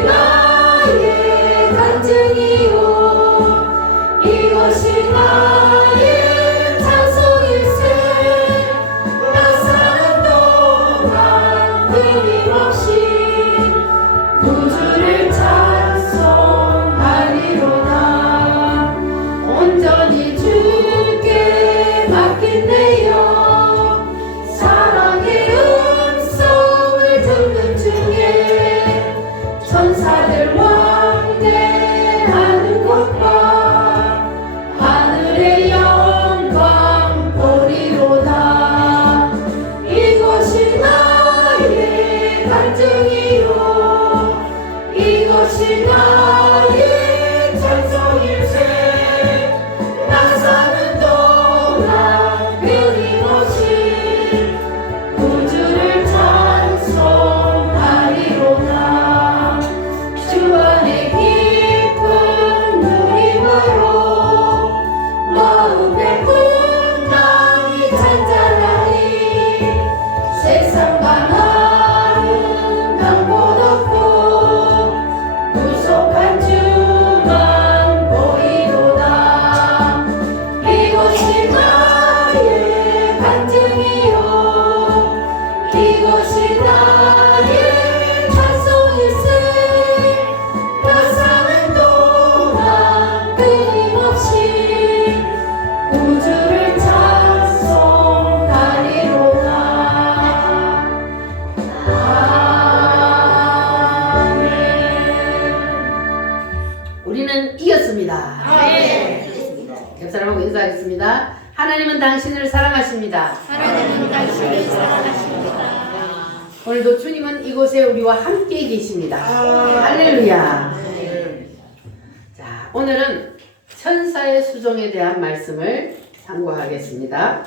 나의 간증이요 이것이 나의 찬송일세 나 사는 동안 끊임없이 구주를 찬송하리로다 온전히 주께 맡긴내요 사랑의 음성을 듣는 중에 천사들 왕래하는 것과 하늘의 영광 보리로다 이것이 나의 간증이요 이것이 나의 찬송일세 나 사는 동안 끊임없이 구주를 찬송하리로다 주 안에 깊은 누림으로 마음의 풍랑이 잔잔하니 세상과 나는 강곳 없고 구속한 주만 보이도다 이것이 나의 간증이요 이것이 나의 찬송일세 나 사는 동안 끊임없이 구주를 찬송하리로다 아멘. 우리는 이겼습니다. 옆 사람하고 인사하겠습니다. 하나님은 당신을 사랑하십니다. 하나님은 당신을 사랑하십니다. 오늘도 주님은 이곳에 우리와 함께 계십니다. 할렐루야. 자, 오늘은 천사의 수종에 대한 말씀을 상고하겠습니다.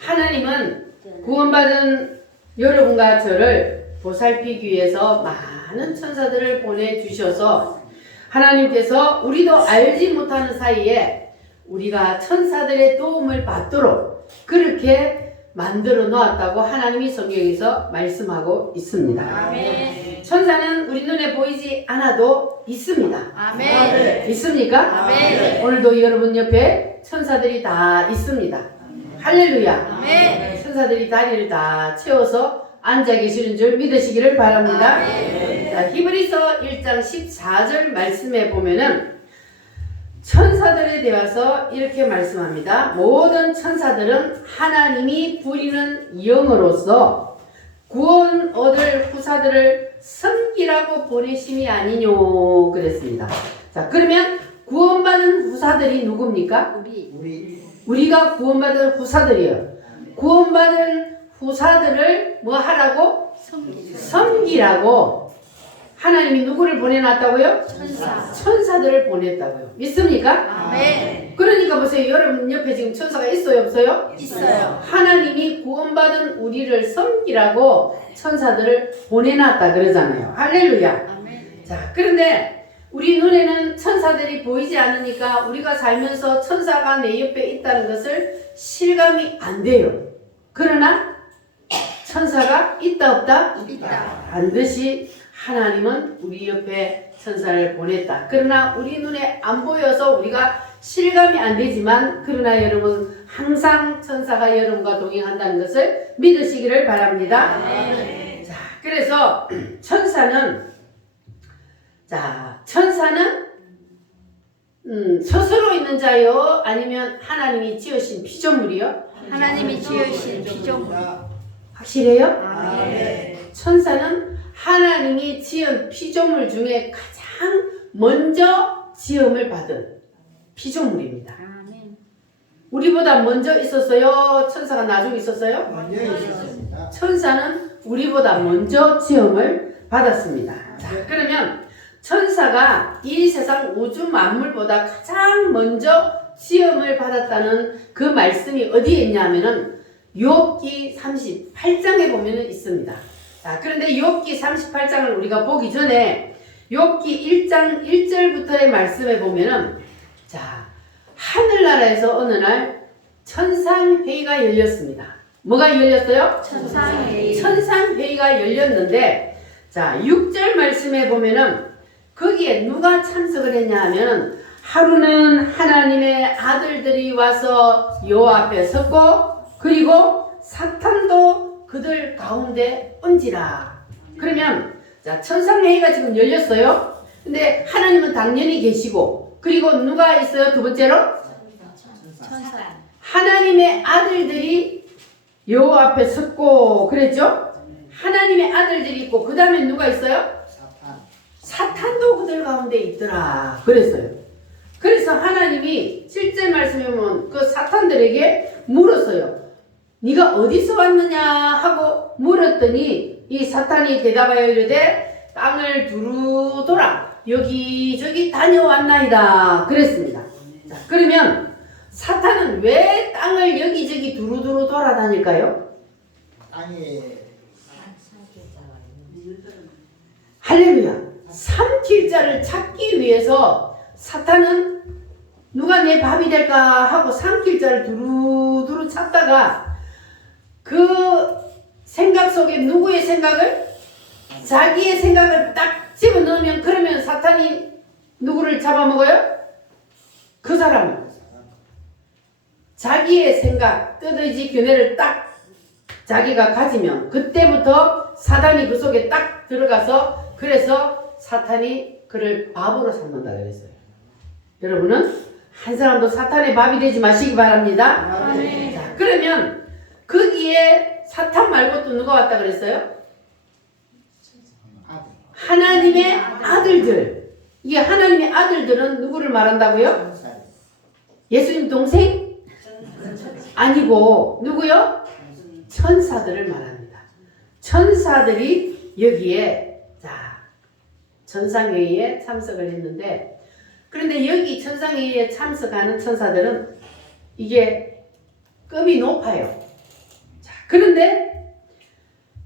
하나님은 구원받은 여러분과 저를 보살피기 위해서 많은 천사들을 보내주셔서 하나님께서 우리도 알지 못하는 사이에 우리가 천사들의 도움을 받도록 그렇게 만들어 놓았다고 하나님이 성경에서 말씀하고 있습니다. 아멘. 천사는 우리 눈에 보이지 않아도 있습니다. 아멘. 있습니까? 아멘. 오늘도 여러분 옆에 천사들이 다 있습니다. 할렐루야. 아멘. 천사들이 다리를 다 채워서 앉아 계시는 줄 믿으시기를 바랍니다. 아멘. 자, 히브리서 1장 14절 말씀에 보면은 천사들에 대해서 이렇게 말씀합니다. 모든 천사들은 하나님이 부리는 영으로서 구원 얻을 후사들을 섬기라고 보내심이 아니뇨 그랬습니다. 자, 그러면 구원받은 후사들이 누굽니까? 우리가 구원받은 후사들이에요. 구원받은 후사들을 뭐 하라고? 섬기라고 하나님이 누구를 보내놨다고요? 천사들을 보냈다고요. 믿습니까? 아멘. 그러니까 보세요. 여러분 옆에 지금 천사가 있어요? 없어요? 있어요. 하나님이 구원받은 우리를 섬기라고 천사들을 보내놨다 그러잖아요. 할렐루야. 아멘. 자, 그런데 우리 눈에는 천사들이 보이지 않으니까 우리가 살면서 천사가 내 옆에 있다는 것을 실감이 안 돼요. 그러나 천사가 있다 없다? 있다. 반드시 하나님은 우리 옆에 천사를 보냈다. 그러나 우리 눈에 안 보여서 우리가 실감이 안 되지만 그러나 여러분 항상 천사가 여러분과 동행한다는 것을 믿으시기를 바랍니다. 아멘. 자, 그래서 천사는 스스로 있는 자요 아니면 하나님이 지으신 피조물이요? 하나님이 지으신 피조물. 확실해요? 아멘. 천사는 하나님이 지은 피조물 중에 가장 먼저 지음을 받은 피조물입니다. 아멘. 우리보다 먼저 있었어요? 천사가 나중에 있었어요? 먼저 있었습니다. 천사는 우리보다 먼저 지음을 받았습니다. 자, 그러면 천사가 이 세상 우주 만물보다 가장 먼저 지음을 받았다는 그 말씀이 어디에 있냐면은 욥기 38장에 보면은 있습니다. 자, 그런데 욥기 38장을 우리가 보기 전에 욥기 1장 1절부터의 말씀에 보면은 자, 하늘나라에서 어느 날 천상회의가 열렸습니다. 뭐가 열렸어요? 천상회의. 천상회의가 열렸는데 자, 6절 말씀에 보면은 거기에 누가 참석을 했냐 하면 하루는 하나님의 아들들이 와서 여호와 앞에 섰고 그리고 사탄도 그들 가운데 얹으라. 그러면 자, 천상회의가 지금 열렸어요. 근데 하나님은 당연히 계시고 그리고 누가 있어요? 두 번째로 천사. 하나님의 아들들이 여호와 앞에 섰고 그랬죠? 하나님의 아들들이 있고 그 다음에 누가 있어요? 사탄도 그들 가운데 있더라 그랬어요. 그래서 하나님이 7절 말씀에 보면 그 사탄들에게 물었어요. 네가 어디서 왔느냐 하고 물었더니 이 사탄이 대답하여 이르되 땅을 두루 돌아 여기저기 다녀왔나이다 그랬습니다. 자, 그러면 사탄은 왜 땅을 여기저기 두루두루 돌아다닐까요? 할렐루야. 삼킬 자를 찾기 위해서 사탄은 누가 내 밥이 될까 하고 삼킬 자를 두루두루 찾다가 그 생각 속에 누구의 생각을? 자기의 생각을 딱 집어넣으면 그러면 사탄이 누구를 잡아먹어요? 그 사람을. 자기의 생각, 뜻의지 교내를 딱 자기가 가지면 그때부터 사단이 그 속에 딱 들어가서 그래서 사탄이 그를 밥으로 삼는다 그랬어요. 여러분은 한 사람도 사탄의 밥이 되지 마시기 바랍니다. 네. 자, 그러면 거기에 사탄 말고 또 누가 왔다 그랬어요? 하나님의 아들들. 이게 하나님의 아들들은 누구를 말한다고요? 예수님 동생? 아니고 누구요? 천사들을 말합니다. 천사들이 여기에 자 천상회의에 참석을 했는데 그런데 여기 천상회의에 참석하는 천사들은 이게 급이 높아요. 자, 그런데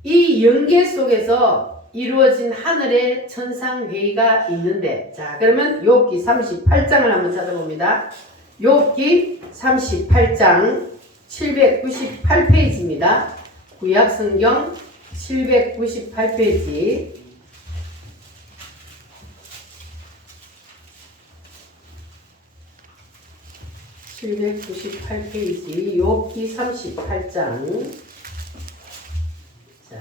이 영계 속에서 이루어진 하늘의 천상회의가 있는데 자 그러면 욥기 38장을 한번 찾아봅니다. 욥기 38장 798페이지입니다. 구약성경 798페이지 욥기 38장 자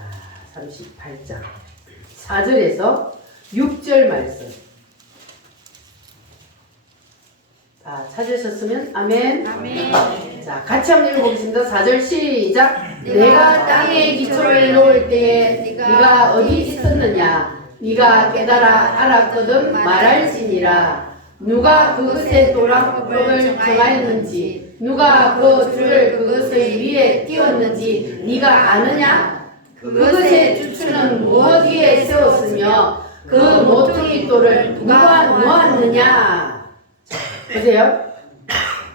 38장 4절에서 6절 말씀 자, 찾으셨으면 아멘. 아멘. 자, 같이 한번 읽어보겠습니다. 4절 시작. 내가 땅에 기초를 놓을 때에 네가 어디 있었느냐? 네가 깨달아 알았거든 말할지니라. 누가 그것의 도락법을 정하였는지 누가 그 줄을 그것의 위에 띄웠는지 네가 아느냐? 그것의 주추는 무엇 위에 세웠으며 그 모퉁이 돌을 누가 놓았느냐? 보세요.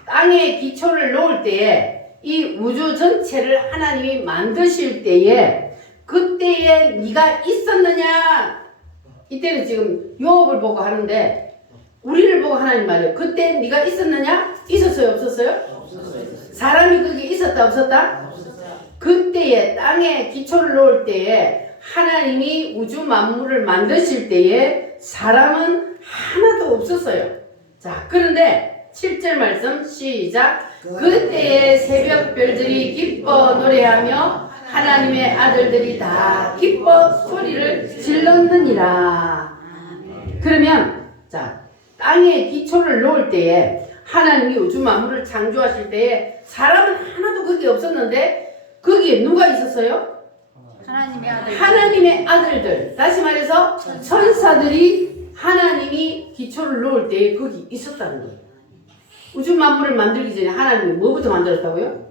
땅에 기초를 놓을 때에 이 우주 전체를 하나님이 만드실 때에 그때에 네가 있었느냐? 이때는 지금 욥을 보고 하는데 우리를 보고 하나님 말이에요. 그때 네가 있었느냐? 있었어요? 없었어요? 없었어요. 사람이 거기 있었다? 없었다? 그때에 땅에 기초를 놓을 때에 하나님이 우주 만물을 만드실 때에 사람은 하나도 없었어요. 자, 그런데 7절 말씀 시작. 그때에 새벽 별들이 기뻐 노래하며 하나님의 아들들이 다 기뻐 소리를 질렀느니라. 그러면 자, 땅에 기초를 놓을 때에 하나님이 우주 만물을 창조하실 때에 사람은 하나도 거기 없었는데 거기에 누가 있었어요? 하나님의 아들. 하나님의 아들들. 다시 말해서 천사들이 하나님이 기초를 놓을 때에 거기 있었다는 거예요. 우주 만물을 만들기 전에 하나님이 뭐부터 만들었다고요?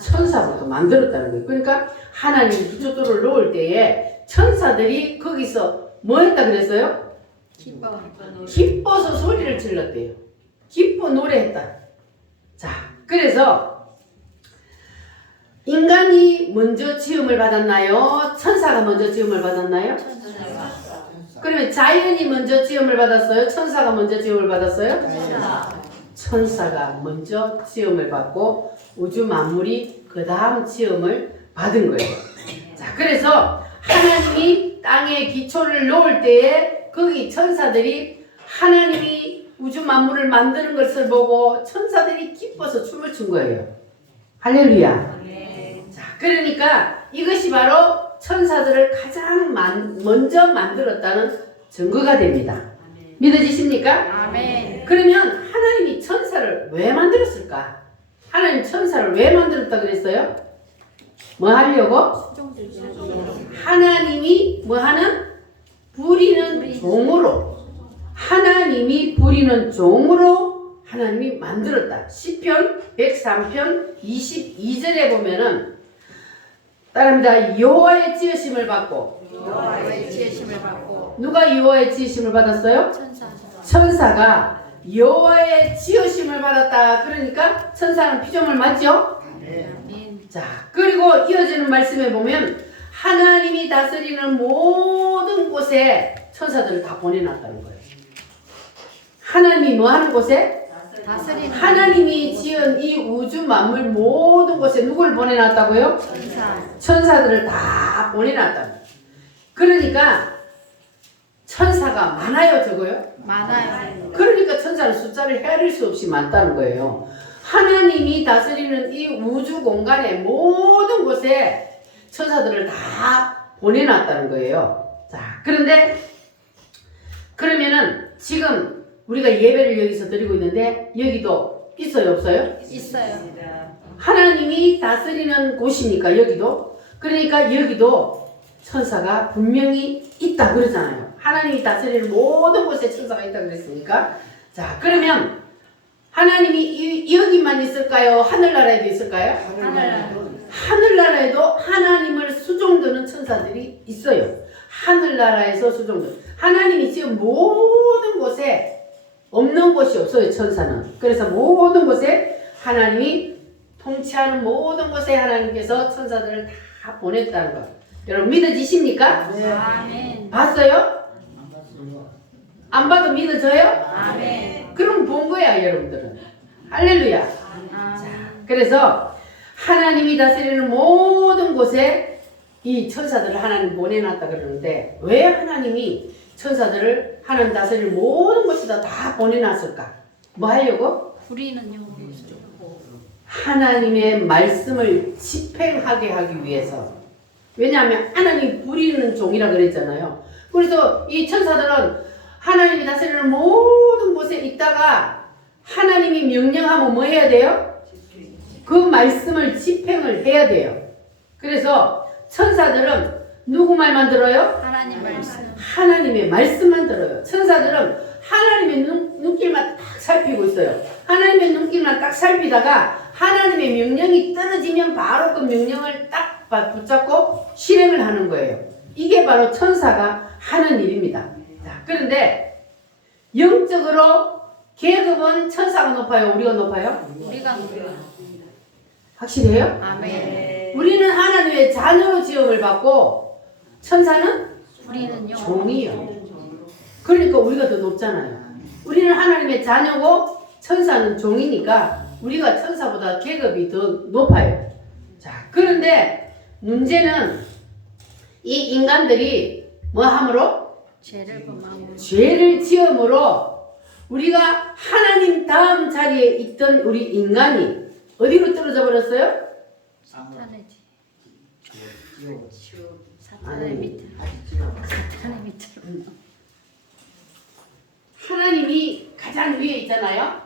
천사부터 만들었다는 거예요. 그러니까 하나님이 기초돌을 놓을 때에 천사들이 거기서 뭐 했다 그랬어요? 기뻐서 소리를 질렀대요. 기뻐 노래했다. 자, 그래서 인간이 먼저 지음을 받았나요? 천사가 먼저 지음을 받았나요? 그러면 자연이 먼저 지음을 받았어요? 천사가 먼저 지음을 받았어요? 천사가 먼저 지음을 받고 우주 만물이 그 다음 지음을 받은 거예요. 자, 그래서 하나님이 땅에 기초를 놓을 때에 거기 천사들이 하나님이 우주 만물을 만드는 것을 보고 천사들이 기뻐서 춤을 춘 거예요. 할렐루야. 자, 그러니까 이것이 바로 천사들을 가장 먼저 만들었다는 증거가 됩니다. 믿어지십니까? 아멘. 그러면 하나님이 천사를 왜 만들었을까? 하나님 천사를 왜 만들었다 그랬어요? 뭐 하려고? 하나님이 뭐 하는? 부리는 종으로. 하나님이 부리는 종으로 하나님이 만들었다. 시편 103편 22절에 보면은 따라합니다. 여호와의 지으심을 받고. 여호와의 지으심을 받고. 누가 여호와의 지으심을 받았어요? 천사. 천사가 여호와의 지으심을 받았다. 그러니까 천사는 피조물 맞죠? 아멘. 자, 그리고 이어지는 말씀에 보면 하나님이 다스리는 모든 곳에 천사들을 다 보내놨다는 거예요. 하나님이 뭐 하는 곳에? 다스리는 하나님이 지은 이 우주 만물 모든 곳에 누구를 보내놨다고요? 천사. 천사들을 다 보내놨다는 거예요. 그러니까 천사가 많아요, 적어요? 많아요. 그러니까 천사는 숫자를 헤아릴 수 없이 많다는 거예요. 하나님이 다스리는 이 우주 공간의 모든 곳에 천사들을 다 보내놨다는 거예요. 자, 그런데 그러면은 지금 우리가 예배를 여기서 드리고 있는데 여기도 있어요, 없어요? 있어요. 하나님이 다스리는 곳이니까 여기도. 그러니까 여기도 천사가 분명히 있다 그러잖아요. 하나님이 다스리는 모든 곳에 천사가 있다 그랬으니까. 자, 그러면 하나님이 여기만 있을까요? 하늘나라에도 있을까요? 하늘나라에도 하나님을 수종드는 천사들이 있어요. 하늘나라에서 수종드. 하나님이 지금 모든 곳에 없는 곳이 없어요, 천사는. 그래서 모든 곳에 하나님이 통치하는 모든 곳에 하나님께서 천사들을 다 보냈다는 것. 여러분 믿어지십니까? 아멘. 봤어요? 안 봐도 믿어져요? 아멘. 그럼 본 거야, 여러분들은. 할렐루야. 아멘. 그래서 하나님이 다스리는 모든 곳에 이 천사들을 하나님 보내놨다 그러는데 왜 하나님이 천사들을 하나님 다스리는 모든 곳에다 다 보내놨을까? 뭐 하려고? 부리는요. 하나님의 말씀을 집행하게 하기 위해서. 왜냐하면 하나님이 부리는 종이라 그랬잖아요. 그래서 이 천사들은 하나님이 다스리는 모든 곳에 있다가 하나님이 명령하면 뭐 해야 돼요? 그 말씀을 집행을 해야 돼요. 그래서 천사들은 누구 말만 들어요? 하나님 말씀. 하나님의 말씀만 들어요. 천사들은 하나님의 눈길만 딱 살피고 있어요. 하나님의 눈길만 딱 살피다가 하나님의 명령이 떨어지면 바로 그 명령을 딱 붙잡고 실행을 하는 거예요. 이게 바로 천사가 하는 일입니다. 자, 그런데 영적으로 계급은 천사가 높아요? 우리가 높아요? 우리가 확실해요? 아멘. 우리는 하나님의 자녀로 지음을 받고 천사는 우리는요. 종이요. 그러니까 우리가 더 높잖아요. 우리는 하나님의 자녀고 천사는 종이니까 우리가 천사보다 계급이 더 높아요. 자, 그런데 문제는 이 인간들이 뭐 함으로? 죄를 범함으로. 죄를 지음으로 우리가 하나님 다음 자리에 있던 우리 인간이 어디로 떨어져 버렸어요? 사탄의 사탄의 밑으로. 사탄의 밑으로. 하나님이 가장 위에 있잖아요.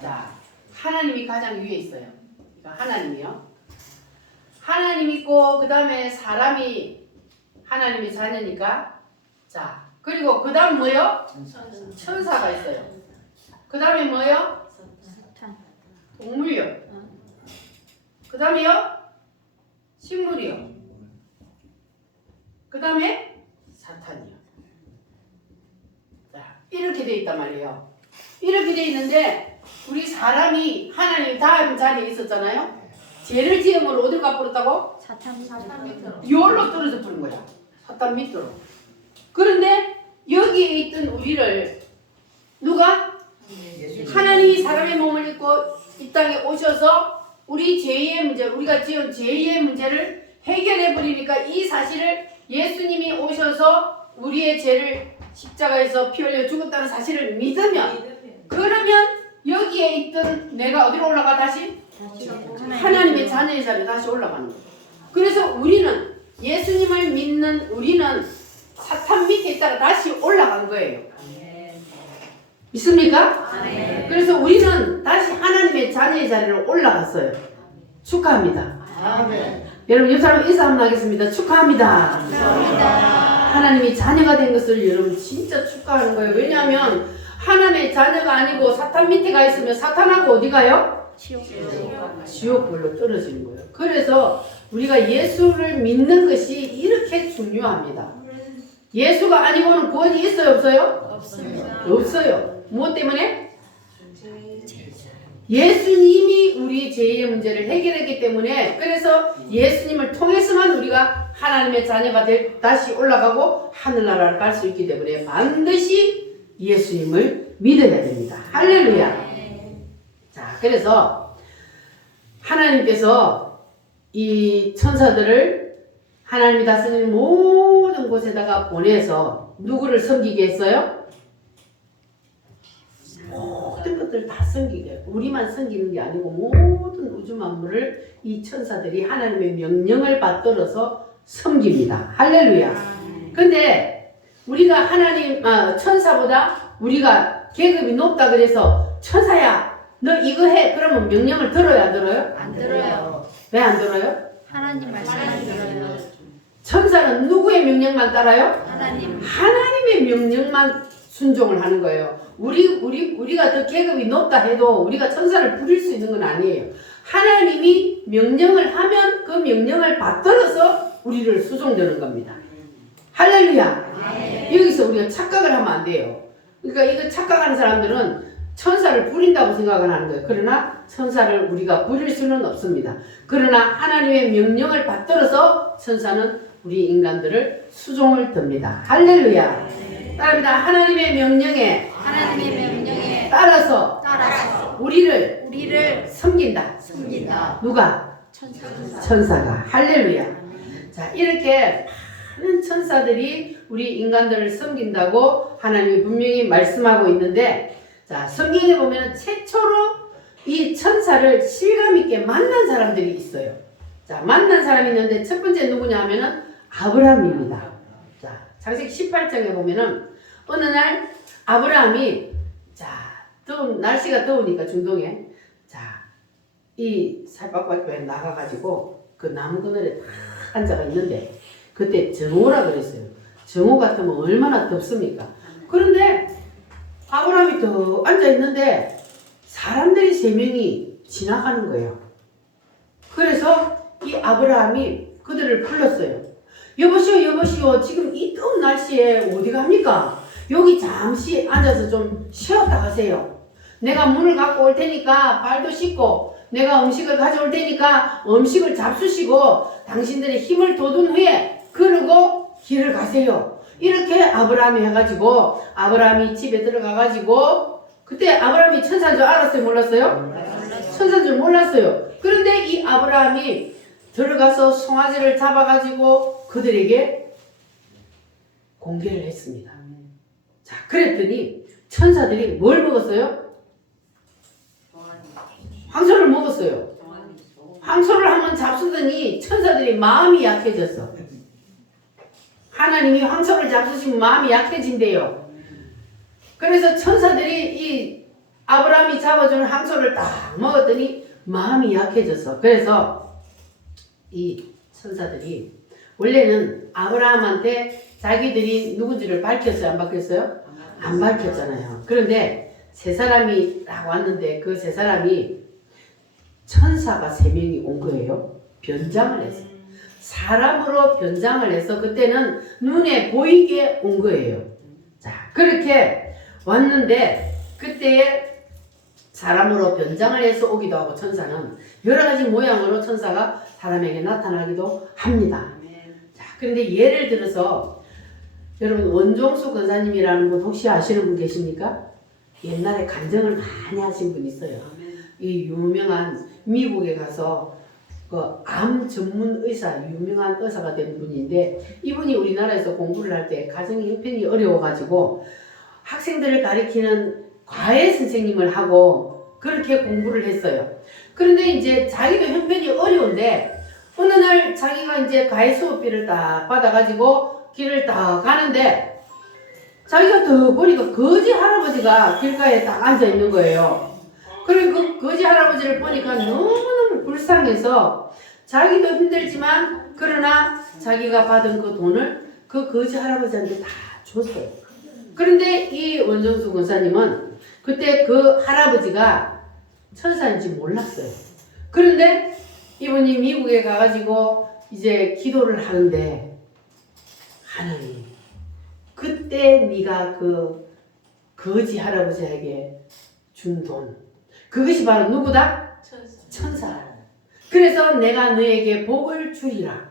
자, 하나님이 가장 위에 있어요. 그러니까 하나님이요. 하나님 있고 그 다음에 사람이 하나님의 자녀니까. 자, 그리고 그 다음 뭐요? 천사가 있어요. 그 다음에 뭐요? 사탄. 동물이요. 그 다음에요? 식물이요. 그 다음에 사탄이요. 자, 이렇게 돼 있단 말이에요. 이렇게 돼 있는데 우리 사람이 하나님 다음 자리에 있었잖아요. 죄를 지음으로 어딜 가버렸다고? 사탄 밑으로. 요로 떨어져 버린 거야. 사탄 밑으로. 그런데 여기에 있던 우리를 누가? 하나님이 사람의 몸을 입고 이 땅에 오셔서 우리 죄의 문제, 우리가 지은 죄의 문제를 해결해 버리니까 이 사실을 예수님이 오셔서 우리의 죄를 십자가에서 피 흘려 죽었다는 사실을 믿으면, 그러면 여기에 있던 내가 어디로 올라가? 다시 하나님의 자녀의 자리에 다시 올라가는 거예요. 그래서 우리는, 예수님을 믿는 우리는 사탄 밑에 있다가 다시 올라간 거예요. 믿습니까? 그래서 우리는 다시 하나님의 자녀의 자리로 올라갔어요. 축하합니다. 여러분 옆 사람 인사 한번 하겠습니다. 축하합니다. 하나님이 자녀가 된 것을 여러분 진짜 축하하는 거예요. 왜냐하면 하나님의 자녀가 아니고 사탄 밑에 가 있으면 사탄하고 어디 가요? 지옥불로 떨어지는 거예요. 그래서 우리가 예수를 믿는 것이 이렇게 중요합니다. 예수가 아니고는 구원이 있어요? 없어요? 없어요. 무엇 때문에? 예수님이 우리 죄의 문제를 해결했기 때문에, 그래서 예수님을 통해서만 우리가 하나님의 자녀가 다시 올라가고 하늘나라를 갈 수 있기 때문에 반드시 예수님을 믿어야 됩니다. 할렐루야. 자, 그래서 하나님께서 이 천사들을 하나님이 다스리는 모든 곳에다가 보내서 누구를 섬기게 했어요? 모든 것들 다 섬기게. 우리만 섬기는 게 아니고 모든 우주 만물을 이 천사들이 하나님의 명령을 받들어서 섬깁니다. 할렐루야. 근데 우리가 하나님, 천사보다 우리가 계급이 높다 그래서 천사야 너 이거 해 그러면 명령을 들어요 안 들어요? 안 들어요. 왜 안 들어요? 하나님 말씀을 들어요. 천사는 누구의 명령만 따라요? 하나님. 하나님의 명령만 순종을 하는 거예요. 우리가 더 계급이 높다 해도 우리가 천사를 부릴 수 있는 건 아니에요. 하나님이 명령을 하면 그 명령을 받들어서 우리를 수종되는 겁니다. 할렐루야. 여기서 우리가 착각을 하면 안 돼요. 그러니까 이거 착각하는 사람들은 천사를 부린다고 생각을 하는 거예요. 그러나 천사를 우리가 부릴 수는 없습니다. 그러나 하나님의 명령을 받들어서 천사는 우리 인간들을 수종을 듭니다. 할렐루야. 따릅니다. 하나님의 명령에 따라서 우리를 섬긴다. 누가? 천사가. 할렐루야. 자, 이렇게 많은 천사들이 우리 인간들을 섬긴다고 하나님이 분명히 말씀하고 있는데, 자, 성경에 보면 최초로 이 천사를 실감 있게 만난 사람들이 있어요. 자, 만난 사람이 있는데 첫 번째 누구냐 하면은 아브라함입니다. 자, 창세기 18장에 보면은 어느 날 아브라함이, 자, 날씨가 더우니까 중동에, 자, 이 살박밭에 나가가지고 그 나무 그늘에 딱 앉아가 있는데, 그때 정오라 그랬어요. 정오 같으면 얼마나 덥습니까? 그런데 아브라함이 더 앉아 있는데 사람들이 3명이 지나가는 거예요. 그래서 이 아브라함이 그들을 불렀어요. 여보시오, 지금 이 더운 날씨에 어디 갑니까? 여기 잠시 앉아서 좀 쉬었다 가세요. 내가 문을 갖고 올 테니까 발도 씻고, 내가 음식을 가져올 테니까 음식을 잡수시고 당신들의 힘을 돋운 후에 그러고 길을 가세요. 이렇게 아브라함이 해가지고 아브라함이 집에 들어가가지고, 그때 아브라함이 천사인 줄 알았어요? 몰랐어요? 천사인 줄 몰랐어요. 그런데 이 아브라함이 들어가서 송아지를 잡아가지고 그들에게 공개를 했습니다. 자, 그랬더니 천사들이 뭘 먹었어요? 황소를 먹었어요. 황소를 한번 잡수더니 천사들이 마음이 약해졌어. 하나님이 황소를 잡수시면 마음이 약해진대요. 그래서 천사들이 이 아브라함이 잡아주는 황소를 딱 먹었더니 마음이 약해졌어. 그래서 이 천사들이 원래는 아브라함한테 자기들이 누군지를 밝혔어요? 안 밝혔어요? 안 밝혔잖아요. 그런데 세 사람이 딱 왔는데 그 세 사람이 천사가 3명이 온 거예요. 변장을 했어요. 사람으로 변장을 해서 그때는 눈에 보이게 온 거예요. 자, 그렇게 왔는데 그때에 사람으로 변장을 해서 오기도 하고, 천사는 여러 가지 모양으로 천사가 사람에게 나타나기도 합니다. 자, 그런데 예를 들어서 여러분 원종수 권사님이라는 분 혹시 아시는 분 계십니까? 옛날에 간증을 많이 하신 분 있어요. 이 유명한 미국에 가서 그 암 전문 의사, 유명한 의사가 된 분인데 이분이 우리나라에서 공부를 할 때 가정이 형편이 어려워가지고 학생들을 가리키는 과외 선생님을 하고 그렇게 공부를 했어요. 그런데 이제 자기도 형편이 어려운데 어느 날 자기가 이제 과외 수업비를 딱 받아가지고 길을 딱 가는데 자기가 더 보니까 거지 할아버지가 길가에 딱 앉아 있는 거예요. 그리고 그 거지 할아버지를 보니까 너무너무 불쌍해서 자기도 힘들지만 그러나 자기가 받은 그 돈을 그 거지 할아버지한테 다 줬어요. 그런데 이 원정수 권사님은 그때 그 할아버지가 천사인지 몰랐어요. 그런데 이분이 미국에 가가지고 이제 기도를 하는데 하나님 그때 네가 그 거지 할아버지에게 준 돈 그것이 바로 누구다? 천사. 그래서 내가 너에게 복을 주리라.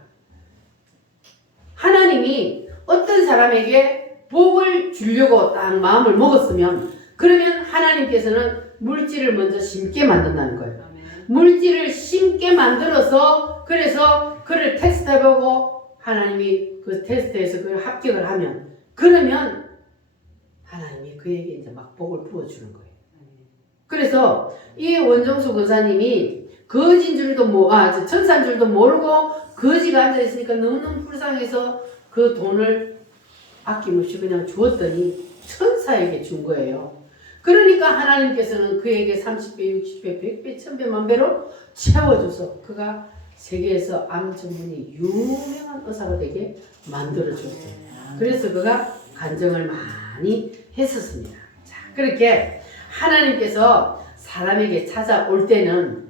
하나님이 어떤 사람에게 복을 주려고 딱 마음을 먹었으면 그러면 하나님께서는 물질을 먼저 심게 만든다는 거예요. 물질을 심게 만들어서 그래서 그를 테스트해보고 하나님이 그 테스트에서 그걸 합격을 하면 그러면 하나님이 그에게 이제 막 복을 부어주는 거예요. 그래서 이 원정수 권사님이 거지인 줄도 천사인 줄도 모르고 거지가 앉아있으니까 너무너무 불쌍해서 그 돈을 아낌없이 그냥 주었더니 천사에게 준 거예요. 그러니까 하나님께서는 그에게 30배, 60배, 100배, 1000배, 만배로 채워줘서 그가 세계에서 암 전문의 유명한 의사가 되게 만들어줬어요. 그래서 그가 간증을 많이 했었습니다. 자, 그렇게 하나님께서 사람에게 찾아올 때는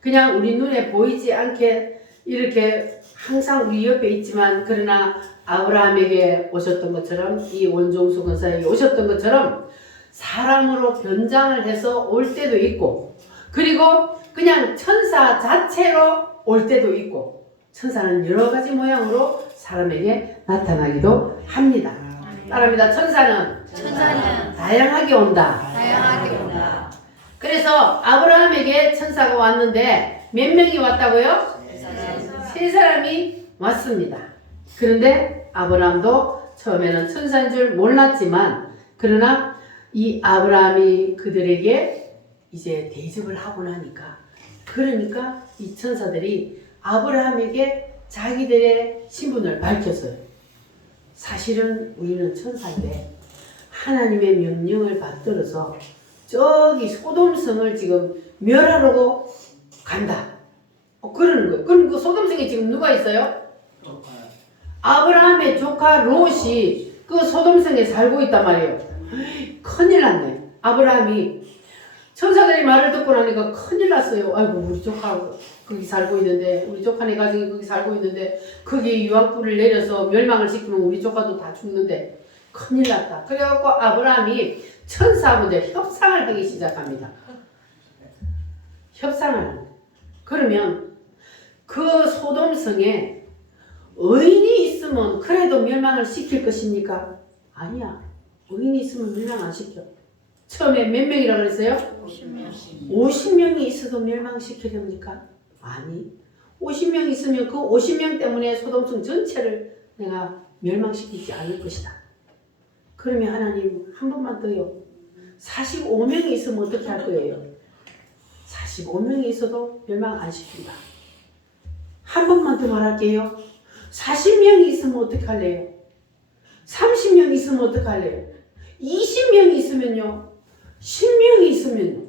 그냥 우리 눈에 보이지 않게 이렇게 항상 우리 옆에 있지만 그러나 아브라함에게 오셨던 것처럼 이 원종수 권사에게 오셨던 것처럼 사람으로 변장을 해서 올 때도 있고 그리고 그냥 천사 자체로 올 때도 있고 천사는 여러 가지 모양으로 사람에게 나타나기도 합니다. 따라합니다. 천사는 다양하게 온다. 그래서 아브라함에게 천사가 왔는데 몇 명이 왔다고요? 세 사람이 왔습니다. 그런데 아브라함도 처음에는 천사인 줄 몰랐지만 그러나 이 아브라함이 그들에게 이제 대접을 하고 나니까 그러니까 이 천사들이 아브라함에게 자기들의 신분을 밝혔어요. 사실은 우리는 천사인데 하나님의 명령을 받들어서 저기 소돔성을 지금 멸하려고 간다. 그러는 거예요. 그럼 그 소돔성에 지금 누가 있어요? 아브라함의 조카 롯이 그 소돔성에 살고 있단 말이에요. 큰일 났네. 아브라함이 천사들이 말을 듣고 나니까 큰일 났어요. 아이고 우리 조카 거기 살고 있는데 우리 조카네 가정이 거기 살고 있는데 거기 유황불을 내려서 멸망을 시키면 우리 조카도 다 죽는데 큰일 났다. 그래갖고 아브라함이 천사하고 이제 협상을 하기 시작합니다. 협상을. 그러면 그 소돔성에 의인이 있으면 그래도 멸망을 시킬 것입니까? 아니야. 의인이 있으면 멸망 안 시켜. 처음에 몇 명이라고 그랬어요? 50명이 있어도 멸망시켜야 됩니까? 아니. 50명 있으면 그 50명 때문에 소돔성 전체를 내가 멸망시키지 않을 것이다. 그러면 하나님 한 번만 더요. 45명이 있으면 어떻게 할 거예요? 45명이 있어도 멸망 안 시킨다. 한 번만 더 말할게요. 40명이 있으면 어떻게 할래요? 30명이 있으면 어떻게 할래요? 20명이 있으면요? 10명이 있으면요?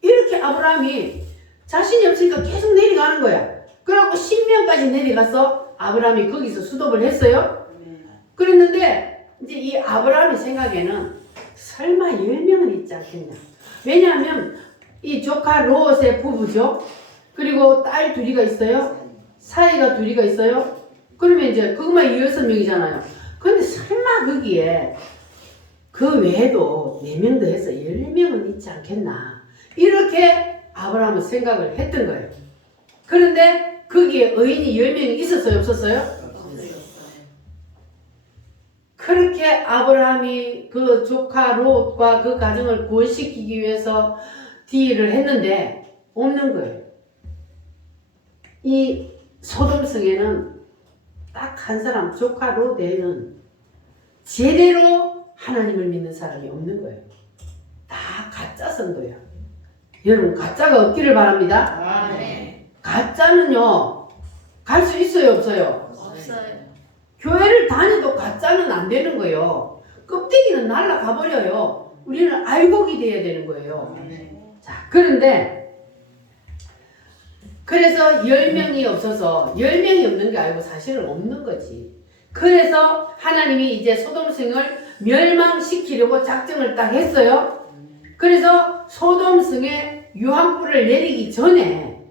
이렇게 아브라함이 자신이 없으니까 계속 내려가는 거야. 그래갖고 10명까지 내려가서 아브라함이 거기서 수독을 했어요. 그랬는데 이제 이 아브라함의 생각에는 설마 10명은 있지 않겠냐. 왜냐하면 이 조카 롯의 부부죠. 그리고 딸 둘이가 있어요. 사이가 둘이가 있어요. 그러면 이제 그것만 6명이잖아요. 근데 설마 거기에 그 외에도 4명 더 해서 10명은 있지 않겠나. 이렇게 아브라함은 생각을 했던 거예요. 그런데 거기에 의인이 10명이 있었어요? 없었어요? 그렇게 아브라함이 그 조카 롯과 그 가정을 구원시키기 위해서 딜을 했는데 없는 거예요. 이 소돔성에는 딱 한 사람 조카 롯에는 제대로 하나님을 믿는 사람이 없는 거예요. 다 가짜 성도야. 여러분 가짜가 없기를 바랍니다. 아멘. 가짜는요 갈 수 있어요 없어요? 없어요. 교회를 다녀도 가짜는 안 되는 거예요. 껍데기는 날아가 버려요. 우리는 알곡이 돼야 되는 거예요. 자, 그런데 그래서 10명이 없어서 10명이 없는 게 아니고 사실은 없는 거지. 그래서 하나님이 이제 소돔성을 멸망시키려고 작정을 딱 했어요. 그래서 소돔성에 유황불을 내리기 전에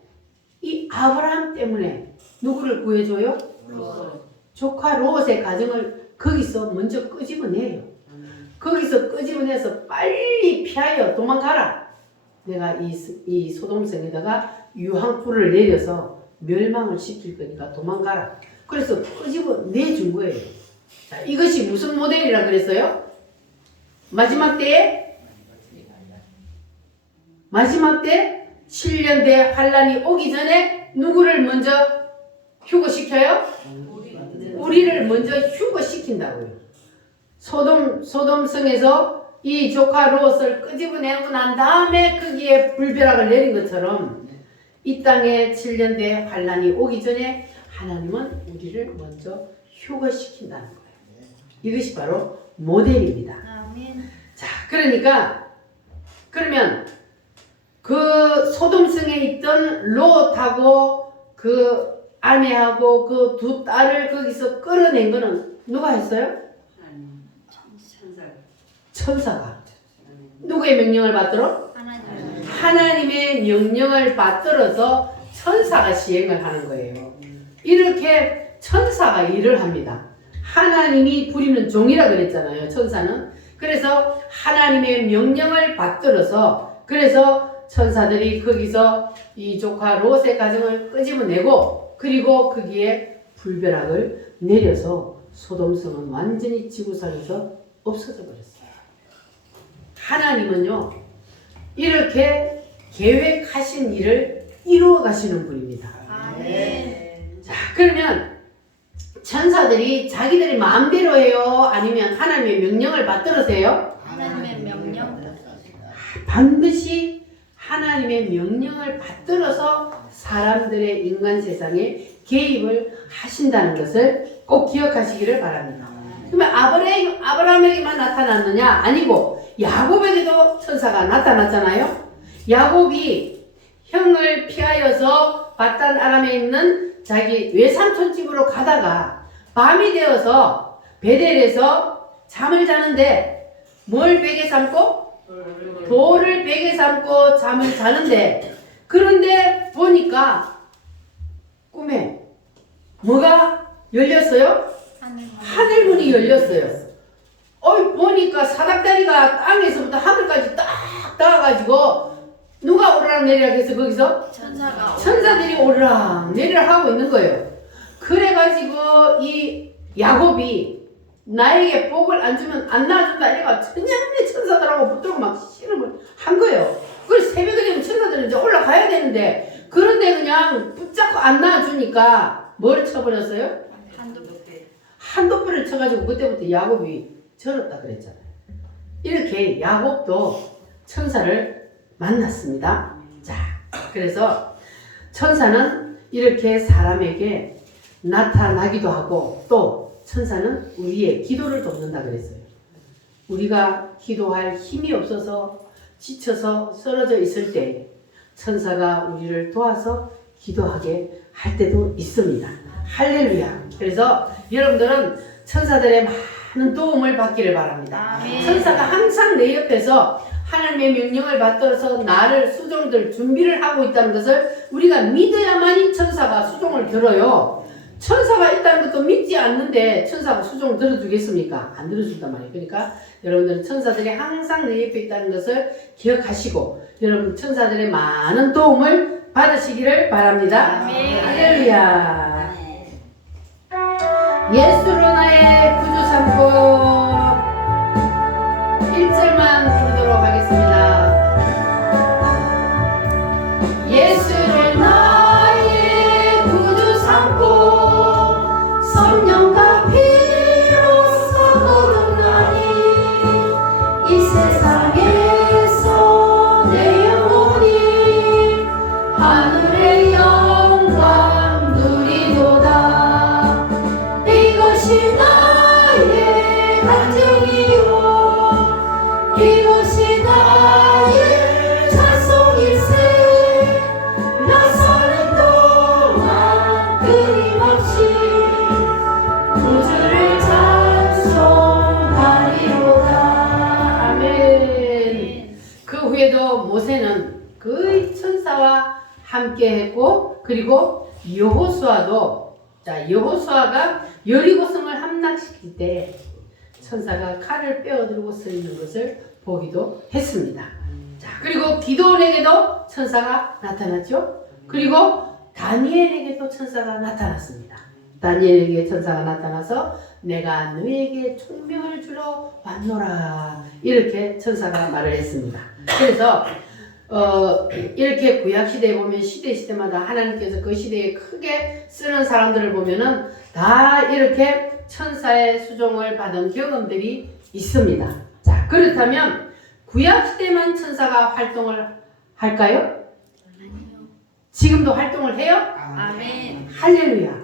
이 아브라함 때문에 누구를 구해줘요? 조카 롯의 가정을 거기서 먼저 끄집어내요. 거기서 끄집어내서 빨리 피하여 도망가라. 내가 이 소돔성에다가 유황불을 내려서 멸망을 시킬 거니까 도망가라. 그래서 끄집어내준 거예요. 자, 이것이 무슨 모델이라 그랬어요? 마지막 때에 7년 대 환란이 오기 전에 누구를 먼저 휴거시켜요? 우리를 먼저 휴거시킨다고요. 소돔성에서 이 조카 롯을 끄집어내고 난 다음에 거기에 불벼락을 내린 것처럼 이 땅에 7년 대 환란이 오기 전에 하나님은 우리를 먼저 휴거시킨다는 거예요. 이것이 바로 모델입니다. 아멘. 자, 그러면 그 소돔성에 있던 롯하고 그 아내하고 그 두 딸을 거기서 끌어낸 거는 누가 했어요? 천사가. 누구의 명령을 받들어? 하나님. 하나님의 명령을 받들어서 천사가 시행을 하는 거예요. 이렇게 천사가 일을 합니다. 하나님이 부리는 종이라 그랬잖아요. 천사는. 그래서 하나님의 명령을 받들어서 그래서 천사들이 거기서 이 조카 롯의 가정을 끄집어내고 그리고 거기에 불벼락을 내려서 소돔성은 완전히 지구상에서 없어져 버렸어요. 하나님은요 이렇게 계획하신 일을 이루어 가시는 분입니다. 아멘. 자, 그러면 천사들이 자기들이 마음대로 해요? 아니면 하나님의 명령을 받들어서 해요? 하나님의 명령. 반드시 하나님의 명령을 받들어서 사람들의 인간 세상에 개입을 하신다는 것을 꼭 기억하시기를 바랍니다. 그러면 아브라함에게만 나타났느냐? 아니고 야곱에게도 천사가 나타났잖아요. 야곱이 형을 피하여서 바단 아람에 있는 자기 외삼촌 집으로 가다가 밤이 되어서 베델에서 잠을 자는데 뭘 베개 삼고? 돌을 베개 삼고 잠을 자는데 그런데 보니까 꿈에 뭐가 열렸어요? 하늘문이 열렸어요. 보니까 사닥다리가 땅에서부터 하늘까지 딱 닿아가지고 누가 오르락 내리락 해서 거기서? 천사들이 오르락 내리락 하고 있는 거예요. 그래가지고 이 야곱이 나에게 복을 안 주면 안 낳아준다 이래가 천년의 천사들하고 붙들고 막 씨름을 한 거예요. 그래서 새벽에 되면 천사들은 이제 올라가야 되는데 그런데 그냥 붙잡고 안 낳아주니까 뭘 쳐버렸어요? 한도풀을 쳐가지고 그때부터 야곱이 절었다 그랬잖아요. 이렇게 야곱도 천사를 만났습니다. 자, 그래서 천사는 이렇게 사람에게 나타나기도 하고 또 천사는 우리의 기도를 돕는다 그랬어요. 우리가 기도할 힘이 없어서 지쳐서 쓰러져 있을 때 천사가 우리를 도와서 기도하게 할 때도 있습니다. 할렐루야. 그래서 여러분들은 천사들의 많은 도움을 받기를 바랍니다. 아멘. 천사가 항상 내 옆에서 하나님의 명령을 받들어서 나를 수종들 준비를 하고 있다는 것을 우리가 믿어야만이 천사가 수종을 들어요. 천사가 있다는 것도 믿지 않는데 천사가 수종 들어주겠습니까? 안 들어준단 말이에요. 그러니까 여러분들은 천사들이 항상 내 옆에 있다는 것을 기억하시고 여러분 천사들의 많은 도움을 받으시기를 바랍니다. 아멘. 할렐루야. 예수로 나의 구주 삼고 1절만 부르도록 하겠습니다. 예수로 나의 세상에서 내 영혼이 하늘의 영광 누리도다. 이것이 나의 간증이요 이것이 나의 찬송일세. 나 사는 동안 끊임없이 구주를 찬송하리로다. 아멘. 그 후에도 모세는 그 천사와 함께 했고, 그리고 여호수아가 여리고성을 함락시킬 때 천사가 칼을 빼어들고 서 있는 것을 보기도 했습니다. 자, 그리고 기드온에게도 천사가 나타났죠. 그리고 다니엘에게도 천사가 나타났습니다. 다니엘에게 천사가 나타나서 내가 너에게 총명을 주러 왔노라, 이렇게 천사가 말을 했습니다. 그래서 이렇게 구약시대에 보면 시대마다 하나님께서 그 시대에 크게 쓰는 사람들을 보면은 다 이렇게 천사의 수종을 받은 경험들이 있습니다. 자, 그렇다면 구약시대만 천사가 활동을 할까요? 지금도 활동을 해요? 아멘. 할렐루야.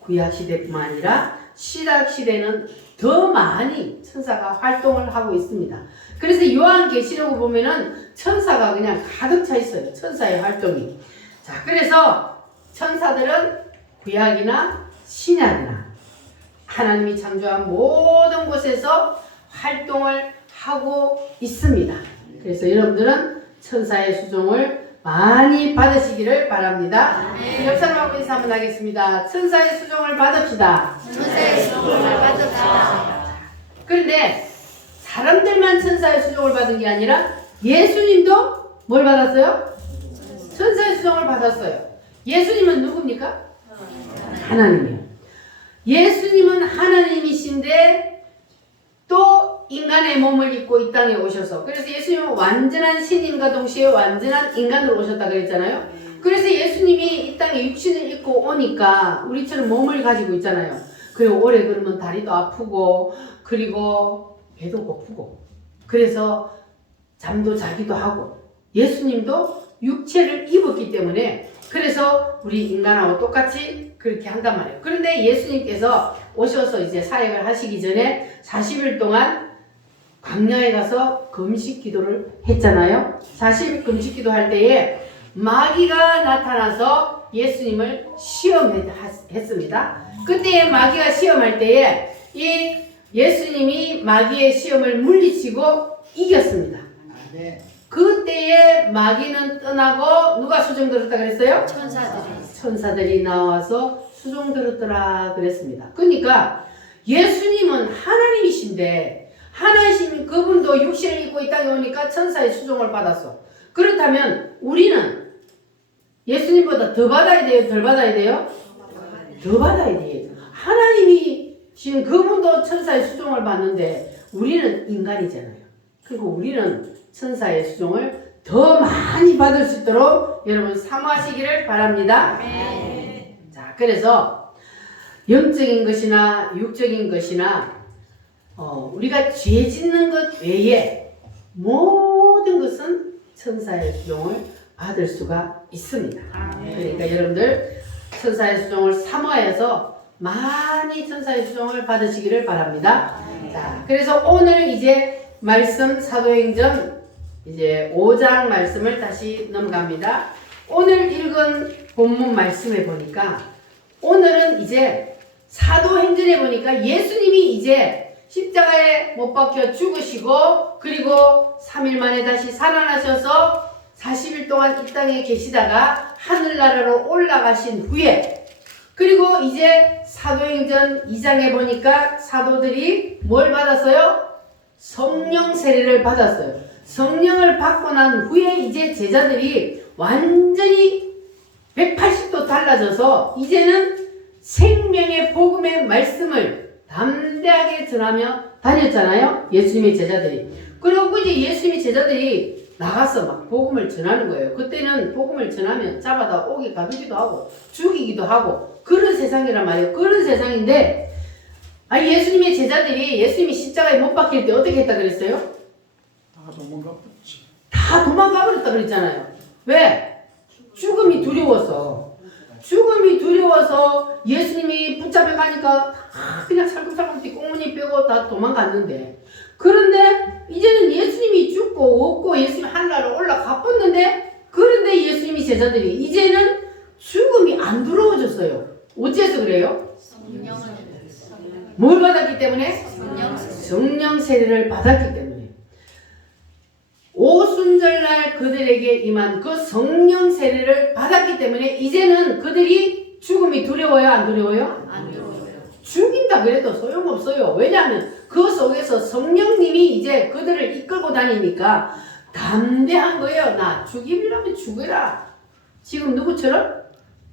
구약시대뿐만 아니라 신약시대는 더 많이 천사가 활동을 하고 있습니다. 그래서 요한계시록을 보면은 천사가 그냥 가득 차 있어요. 천사의 활동이. 자, 그래서 천사들은 구약이나 신약이나 하나님이 창조한 모든 곳에서 활동을 하고 있습니다. 그래서 여러분들은 천사의 수종을 많이 받으시기를 바랍니다. 옆 사람하고 인사 한번 하겠습니다. 천사의 수종을 받읍시다. 천사의 수종을 받읍시다. 그런데 사람들만 천사의 수종을 받은 게 아니라 예수님도 뭘 받았어요? 천사의 수종을 받았어요. 예수님은 누굽니까? 하나님이요. 예수님은 하나님이신데 또 인간의 몸을 입고 이 땅에 오셔서, 그래서 예수님은 완전한 신님과 동시에 완전한 인간으로 오셨다 그랬잖아요. 그래서 예수님이 이 땅에 육신을 입고 오니까 우리처럼 몸을 가지고 있잖아요. 그리고 오래 걸으면 다리도 아프고, 그리고 배도 고프고, 그래서 잠도 자기도 하고, 예수님도 육체를 입었기 때문에 그래서 우리 인간하고 똑같이 그렇게 한단 말이에요. 그런데 예수님께서 오셔서 이제 사역을 하시기 전에 40일 동안 광야에 가서 금식 기도를 했잖아요. 40일 금식 기도 할 때에 마귀가 나타나서 예수님을 시험했습니다. 그때 마귀가 시험할 때에 이 예수님이 마귀의 시험을 물리치고 이겼습니다. 그때에 마귀는 떠나고 누가 수종 들었다 그랬어요? 천사들이 나와서 수종 들었더라 그랬습니다. 그러니까 예수님은 하나님이신데, 하나님 그분도 육신을 입고 이 땅에 오니까 천사의 수종을 받았어. 그렇다면 우리는 예수님보다 더 받아야 돼요? 덜 받아야 돼요? 더 받아야 돼요. 하나님이 지금 그분도 천사의 수종을 받는데 우리는 인간이잖아요. 그리고 우리는 천사의 수종을 더 많이 받을 수 있도록 여러분 사모하시기를 바랍니다. 자, 그래서 영적인 것이나 육적인 것이나 우리가 죄 짓는 것 외에 모든 것은 천사의 수종을 받을 수가 있습니다. 그러니까 여러분들 천사의 수종을 사모해서 많이 천사의 수종을 받으시기를 바랍니다. 자, 그래서 오늘 이제 말씀 사도행전 이제 5장 말씀을 다시 넘어갑니다. 오늘 읽은 본문 말씀에 보니까 오늘은 이제 사도행전에 보니까 예수님이 이제 십자가에 못 박혀 죽으시고, 그리고 3일 만에 다시 살아나셔서 40일 동안 이 땅에 계시다가 하늘나라로 올라가신 후에, 그리고 이제 사도행전 2장에 보니까 사도들이 뭘 받았어요? 성령 세례를 받았어요. 성령을 받고 난 후에 이제 제자들이 완전히 180도 달라져서 이제는 생명의 복음의 말씀을 담대하게 전하며 다녔잖아요. 예수님의 제자들이. 그리고 이제 예수님의 제자들이 나가서 막 복음을 전하는 거예요. 그때는 복음을 전하면 잡아다 옥에 가두기도 하고 죽이기도 하고 그런 세상이란 말이에요. 그런 세상인데, 예수님의 제자들이 예수님이 십자가에 못 박힐 때 어떻게 했다 그랬어요? 다 도망가 버렸지. 다 도망가 버렸다 그랬잖아요. 왜? 죽음이 두려워서. 죽음이 두려워서 예수님이 붙잡혀 가니까 다 그냥 살금살금 뒷공문이 빼고 다 도망갔는데, 그런데 이제는 예수님이 죽고 없고 예수님이 하늘나라로 올라가 뻗는데, 그런데 예수님이 제자들이 이제는 죽음이 안 두려워졌어요. 어째서 그래요? 뭘 받았기 때문에? 성령 세례를 받았기 때문에. 오순절날 그들에게 임한 그 성령 세례를 받았기 때문에 이제는 그들이 죽음이 두려워요? 안 두려워요? 안 들어요. 죽인다 그래도 소용없어요. 왜냐하면 그 속에서 성령님이 이제 그들을 이끌고 다니니까 담대한 거예요. 나 죽이려면 죽여라. 지금 누구처럼?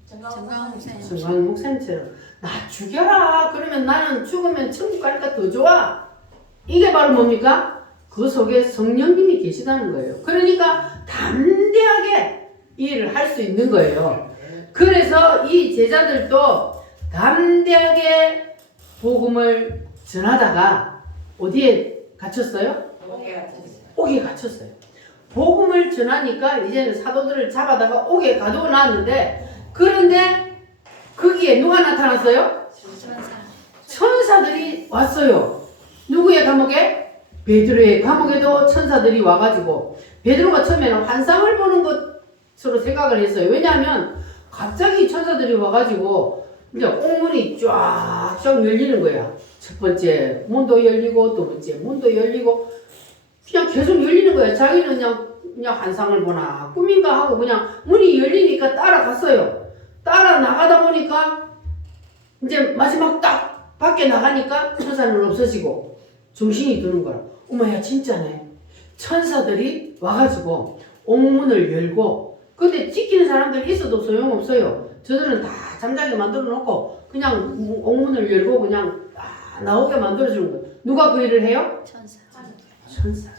정강 목사님. 정광 목사님처럼 나 죽여라. 그러면 나는 죽으면 천국 가니까 더 좋아. 이게 바로 뭡니까? 그 속에 성령님이 계시다는 거예요. 그러니까 담대하게 일을 할 수 있는 거예요. 그래서 이 제자들도 담대하게 복음을 전하다가 어디에 갇혔어요? 옥에 갇혔어요. 복음을 전하니까 이제는 사도들을 잡아다가 옥에 가두어 놨는데, 그런데 거기에 누가 나타났어요? 천사들이 왔어요. 누구의 감옥에? 베드로의 감옥에도 천사들이 와가지고, 베드로가 처음에는 환상을 보는 것으로 생각을 했어요. 왜냐하면 갑자기 천사들이 와가지고 이제 옥문이 쫙쫙 열리는 거야. 첫 번째 문도 열리고 두 번째 문도 열리고 그냥 계속 열리는 거야. 자기는 그냥 환상을 보나 꿈인가 하고 그냥 문이 열리니까 따라갔어요. 따라 나가다 보니까 이제 마지막 딱 밖에 나가니까 천사는 없어지고 정신이 드는 거야. 어머야, 진짜네. 천사들이 와가지고 옥문을 열고, 근데 지키는 사람들이 있어도 소용없어요. 저들은 다 잠자게 만들어 놓고 그냥 옥문을 열고 그냥 다 나오게 만들어 주는 거예요. 누가 그 일을 해요? 천사.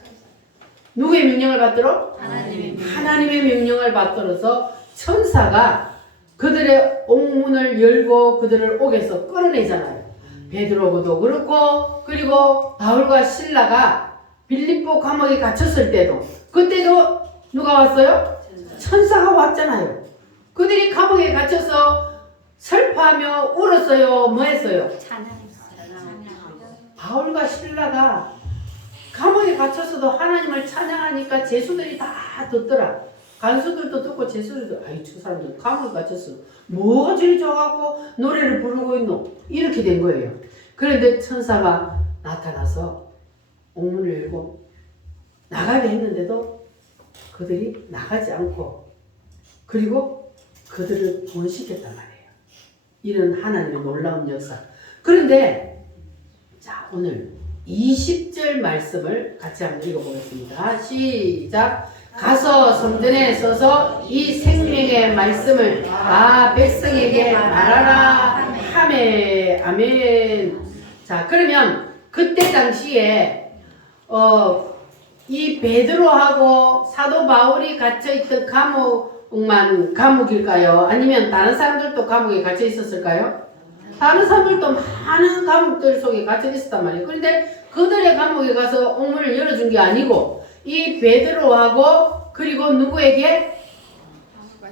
누구의 명령을 받들어? 하나님의 명령을 받들어서 천사가 그들의 옥문을 열고 그들을 옥에서 끌어내잖아요. 베드로도 그렇고, 그리고 바울과 실라가 빌립보 감옥에 갇혔을 때도, 그때도 누가 왔어요? 천사가 왔잖아요. 그들이 감옥에 갇혀서 슬퍼하며 울었어요? 뭐 했어요? 바울과 실라가 감옥에 갇혔어도 하나님을 찬양하니까 제수들이 다 듣더라. 간수들도 듣고 제수들도, 아이 저 사람들 감옥에 갇혔어, 뭐가 저리 좋아갖고 노래를 부르고 있노? 이렇게 된 거예요. 그런데 천사가 나타나서 옥문을 열고 나가게 했는데도 그들이 나가지 않고, 그리고 그들을 구원시켰단 말이에요. 이런 하나님의 놀라운 역사. 그런데 자, 오늘 20절 말씀을 같이 한번 읽어보겠습니다. 시작. 가서 성전에 서서 이 생명의 말씀을 다 백성에게 말하라 하매. 아멘. 자, 그러면 그때 당시에 이 베드로하고 사도 바울이 갇혀있던 감옥일까요? 아니면 다른 사람들도 감옥에 갇혀 있었을까요? 다른 사람들도 많은 감옥들 속에 갇혀 있었단 말이에요. 그런데 그들의 감옥에 가서 옥문을 열어준 게 아니고, 이 베드로하고 그리고 누구에게?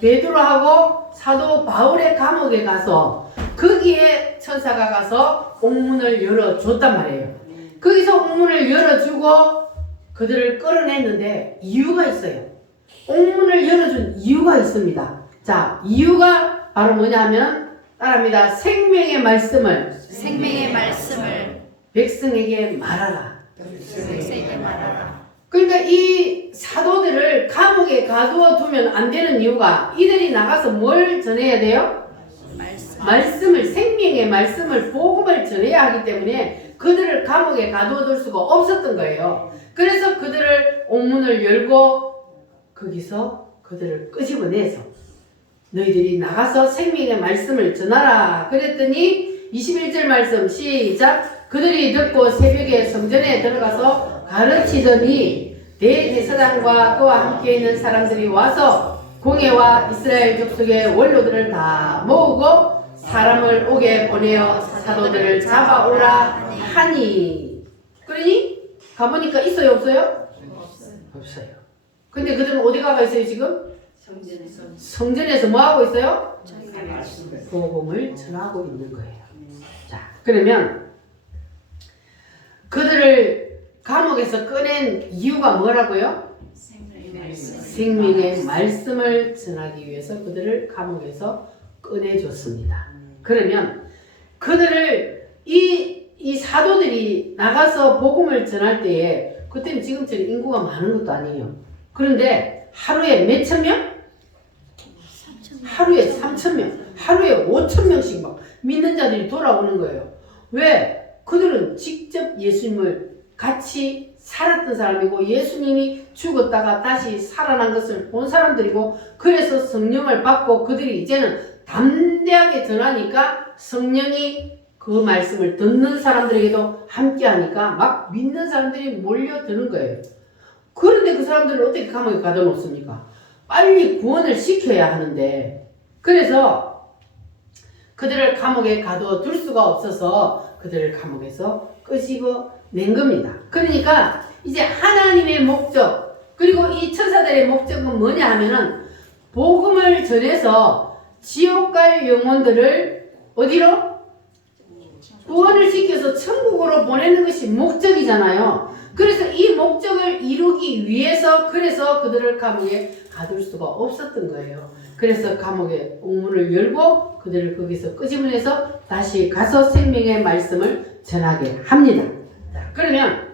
베드로하고 사도 바울의 감옥에 가서 거기에 천사가 가서 옥문을 열어줬단 말이에요. 거기서 옥문을 열어주고 그들을 끌어냈는데 이유가 있어요. 옥문을 열어준 이유가 있습니다. 자, 이유가 바로 뭐냐면 따라합니다. 생명의 말씀을 백성에게 말하라. 그러니까 이 사도들을 감옥에 가두어 두면 안 되는 이유가, 이들이 나가서 뭘 전해야 돼요? 말씀을, 생명의 말씀을, 복음을 전해야 하기 때문에 그들을 감옥에 가두어 둘 수가 없었던 거예요. 그래서 그들을 옥문을 열고 거기서 그들을 끄집어내서 너희들이 나가서 생명의 말씀을 전하라 그랬더니 21절 말씀 시작. 그들이 듣고 새벽에 성전에 들어가서 가르치더니 대제사장과 그와 함께 있는 사람들이 와서 공회와 이스라엘 족속의 원로들을 다 모으고 사람을 옥에 보내어 사도들을 잡아오라 하니. 그러니 가보니까 있어요 없어요? 없어요. 근데 그들은 어디 가가 있어요 지금? 성전에서 성전에서 뭐 하고 있어요? 자기의 말씀을 복음을 전하고 있는 거예요. 자, 그러면 그들을 감옥에서 꺼낸 이유가 뭐라고요? 생명의 말씀 생명의 말씀을 전하기 위해서 그들을 감옥에서 꺼내줬습니다. 그러면 그들을 이 사도들이 나가서 복음을 전할 때에 그때는 지금처럼 인구가 많은 것도 아니에요. 그런데 하루에 몇천 명? 하루에 3,000명, 하루에 5,000명씩 막 믿는 자들이 돌아오는 거예요. 왜? 그들은 직접 예수님을 같이 살았던 사람이고 예수님이 죽었다가 다시 살아난 것을 본 사람들이고 그래서 성령을 받고 그들이 이제는 담대하게 전하니까 성령이 그 말씀을 듣는 사람들에게도 함께 하니까 막 믿는 사람들이 몰려드는 거예요. 그런데 그 사람들을 어떻게 감옥에 가둬놓습니까? 빨리 구원을 시켜야 하는데 그래서 그들을 감옥에 가둬둘 수가 없어서 그들을 감옥에서 끄집어낸 겁니다. 그러니까 이제 하나님의 목적 그리고 이 천사들의 목적은 뭐냐 하면은 복음을 전해서 지옥 갈 영혼들을 어디로? 구원을 시켜서 천국으로 보내는 것이 목적이잖아요. 그래서 이 목적을 이루기 위해서 그래서 그들을 감옥에 가둘 수가 없었던 거예요. 그래서 감옥의 옥문을 열고 그들을 거기서 끄집어내서 다시 가서 생명의 말씀을 전하게 합니다. 자, 그러면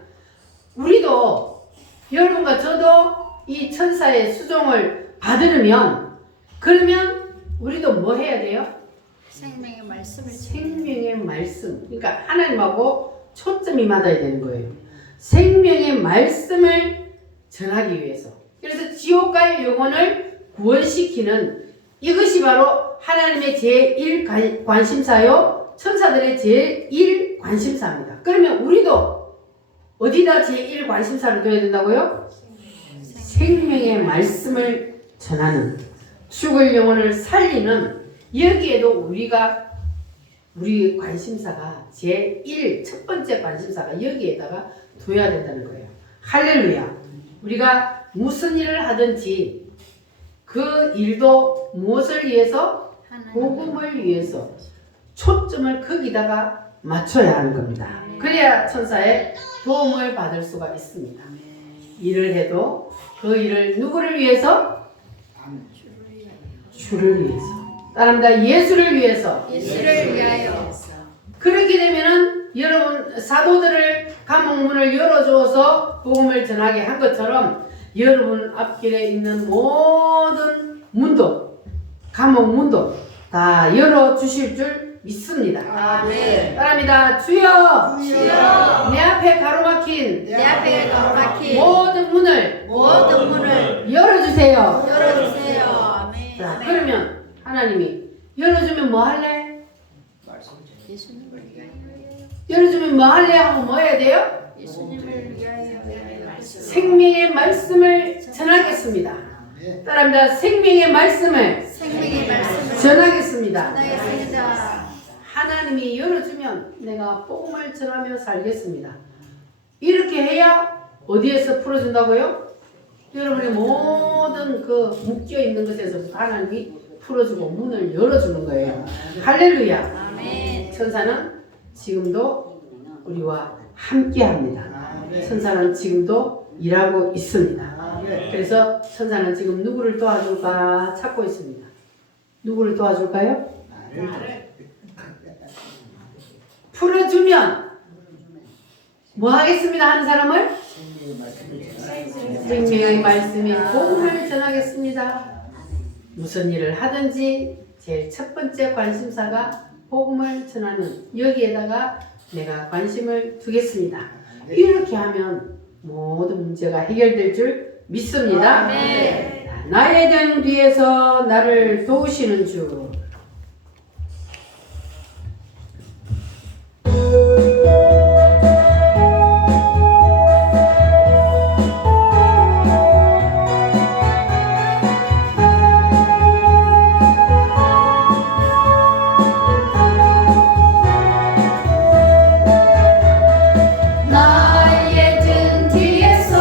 우리도 여러분과 저도 이 천사의 수종을 받으려면 그러면 우리도 뭐 해야 돼요? 생명의 말씀을 생명의 말씀. 그러니까 하나님하고 초점이 맞아야 되는 거예요. 생명의 말씀을 전하기 위해서. 그래서 지옥 갈 영혼을 구원시키는 이것이 바로 하나님의 제1 관심사요. 천사들의 제1 관심사입니다. 그러면 우리도 어디다 제1 관심사를 둬야 된다고요? 생명의 말씀을 전하는 죽을 영혼을 살리는 여기에도 우리 관심사가 제1 첫 번째 관심사가 여기에다가 둬야 된다는 거예요. 할렐루야. 우리가 무슨 일을 하든지 그 일도 무엇을 위해서? 복음을 위해서 초점을 거기다가 맞춰야 하는 겁니다. 그래야 천사의 도움을 받을 수가 있습니다. 일을 해도 그 일을 누구를 위해서? 주를 위해서. 따릅니다. 예수를 위해서. 예수를 위하여 그렇게 되면은 여러분 사도들을 감옥문을 열어주어서 복음을 전하게 한 것처럼 여러분 앞길에 있는 모든 문도 감옥 문도 다 열어주실 줄 믿습니다. 아멘. 따릅니다. 주여, 주여 내 앞에 가로막힌 내 앞에 가로막힌 모든 문을 모든 문을 열어주세요. 열어주세요. 아멘. 자, 그러면 하나님이 열어주면 뭐 할래? 예수님을 위하여 열어주면 뭐 할래? 하면 뭐 해야 돼요? 예수님을 위하여 생명의 말씀을 전하겠습니다. 따라합니다. 생명의 말씀을 생명의 말씀을 전하겠습니다. 전하겠습니다. 하나님이 열어주면 내가 복음을 전하며 살겠습니다. 이렇게 해야 어디에서 풀어준다고요? 여러분의 모든 그 묶여있는 것에서부터 하나님이 풀어주고 문을 열어주는 거예요. 할렐루야. 아멘. 천사는 지금도 우리와 함께합니다. 천사는 지금도 일하고 있습니다. 그래서 천사는 지금 누구를 도와줄까 찾고 있습니다. 누구를 도와줄까요? 풀어주면 뭐 하겠습니다 하는 사람을? 생명의 말씀이 복음을 전하겠습니다. 무슨 일을 하든지 제일 첫 번째 관심사가 복음을 전하는 여기에다가 내가 관심을 두겠습니다. 이렇게 하면 모든 문제가 해결될 줄 믿습니다. 아멘. 나의 등 뒤에서 나를 도우시는 주. 나의 등 뒤에서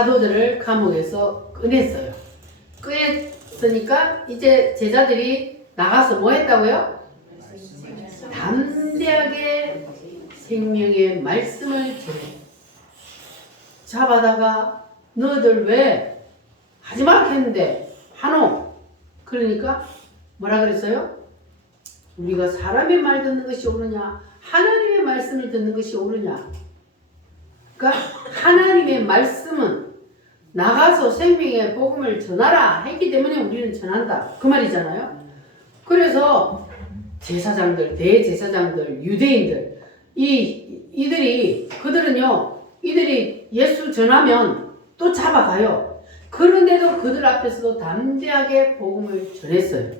사도들을 감옥에서 꺼냈어요. 꺼냈으니까 이제 제자들이 나가서 뭐 했다고요? 담대하게 생명의 말씀을 전해. 잡아다가 너희들 왜 하지 말라 했는데 하노? 그러니까 뭐라 그랬어요? 우리가 사람의 말 듣는 것이 옳으냐 하나님의 말씀을 듣는 것이 옳으냐. 그러니까 하나님의 말씀은 나가서 생명의 복음을 전하라 했기 때문에 우리는 전한다 그 말이잖아요. 그래서 제사장들, 대제사장들, 유대인들 이들이 예수 전하면 또 잡아가요. 그런데도 그들 앞에서도 담대하게 복음을 전했어요.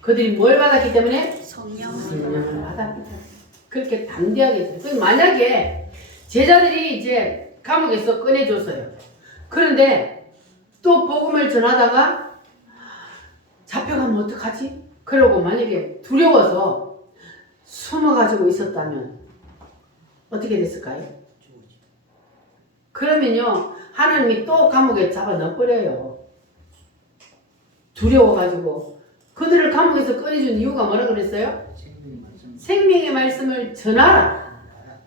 그들이 뭘 받았기 때문에? 성령을 받았기 때문에. 그렇게 담대하게 했어요. 만약에 제자들이 이제 감옥에서 꺼내줬어요. 그런데 또 복음을 전하다가 잡혀가면 어떡하지? 그러고 만약에 두려워서 숨어가지고 있었다면 어떻게 됐을까요? 그러면요 하나님이 또 감옥에 잡아 넣어버려요. 두려워가지고. 그들을 감옥에서 꺼내준 이유가 뭐라 그랬어요? 생명의 말씀을 전하라.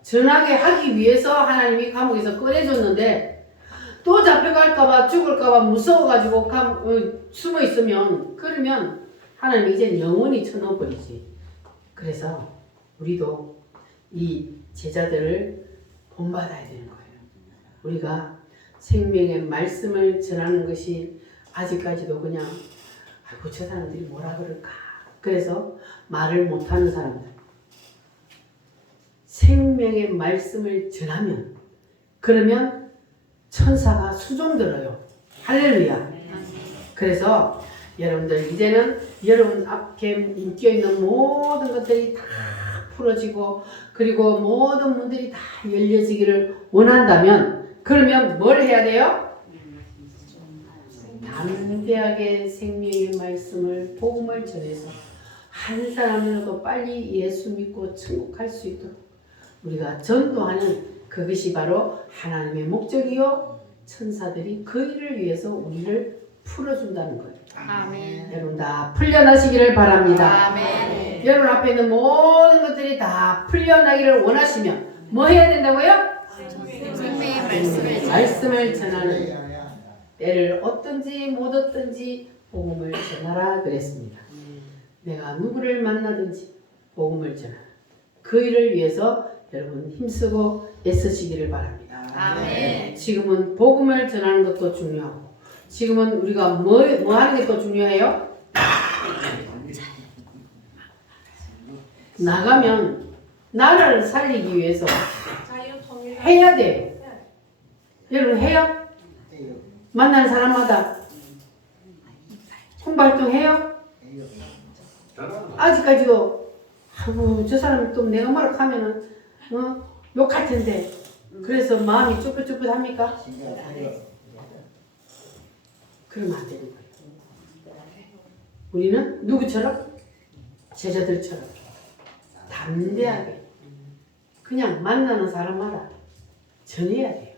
전하게 하기 위해서 하나님이 감옥에서 꺼내줬는데 또 잡혀갈까봐 죽을까봐 무서워가지고 숨어 있으면 그러면 하나님이 이제 영원히 쳐넣어버리지. 그래서 우리도 이 제자들을 본받아야 되는 거예요. 우리가 생명의 말씀을 전하는 것이 아직까지도 그냥 아이고 저 사람들이 뭐라 그럴까. 그래서 말을 못하는 사람들. 생명의 말씀을 전하면 그러면 천사가 수종 들어요. 할렐루야. 그래서 여러분들 이제는 여러분 앞에 묶여있는 모든 것들이 다 풀어지고 그리고 모든 문들이 다 열려지기를 원한다면 그러면 뭘 해야 돼요? 담대하게 생명의 말씀을 복음을 전해서 한 사람이라도 빨리 예수 믿고 천국 갈 수 있도록 우리가 전도하는 그것이 바로 하나님의 목적이요 천사들이 그 일을 위해서 우리를 풀어준다는 거예요. 아멘. 여러분 다 풀려나시기를 바랍니다. 아멘. 여러분 앞에 있는 모든 것들이 다 풀려나기를 원하시면 뭐 해야 된다고요? 생명의 말씀을 전하는 때를 얻든지 못 얻든지 복음을 전하라 그랬습니다. 내가 누구를 만나든지 복음을 전하라. 그 일을 위해서 여러분 힘쓰고 애쓰시기를 바랍니다. 아멘. 지금은 복음을 전하는 것도 중요하고 지금은 우리가 뭐 하는 게 더 중요해요? 나가면 나라를 살리기 위해서 해야 돼요. 여러분 해요? 만나는 사람마다 홍보활동 해요? 아직까지도 아이고 저 사람 또 내가 뭐라 하면은 욕할 텐데 그래서 마음이 쭈뼛쭈뼛합니까? 그러면 안 되는 거예요. 우리는 누구처럼? 제자들처럼 담대하게 그냥 만나는 사람마다 전해야 돼요.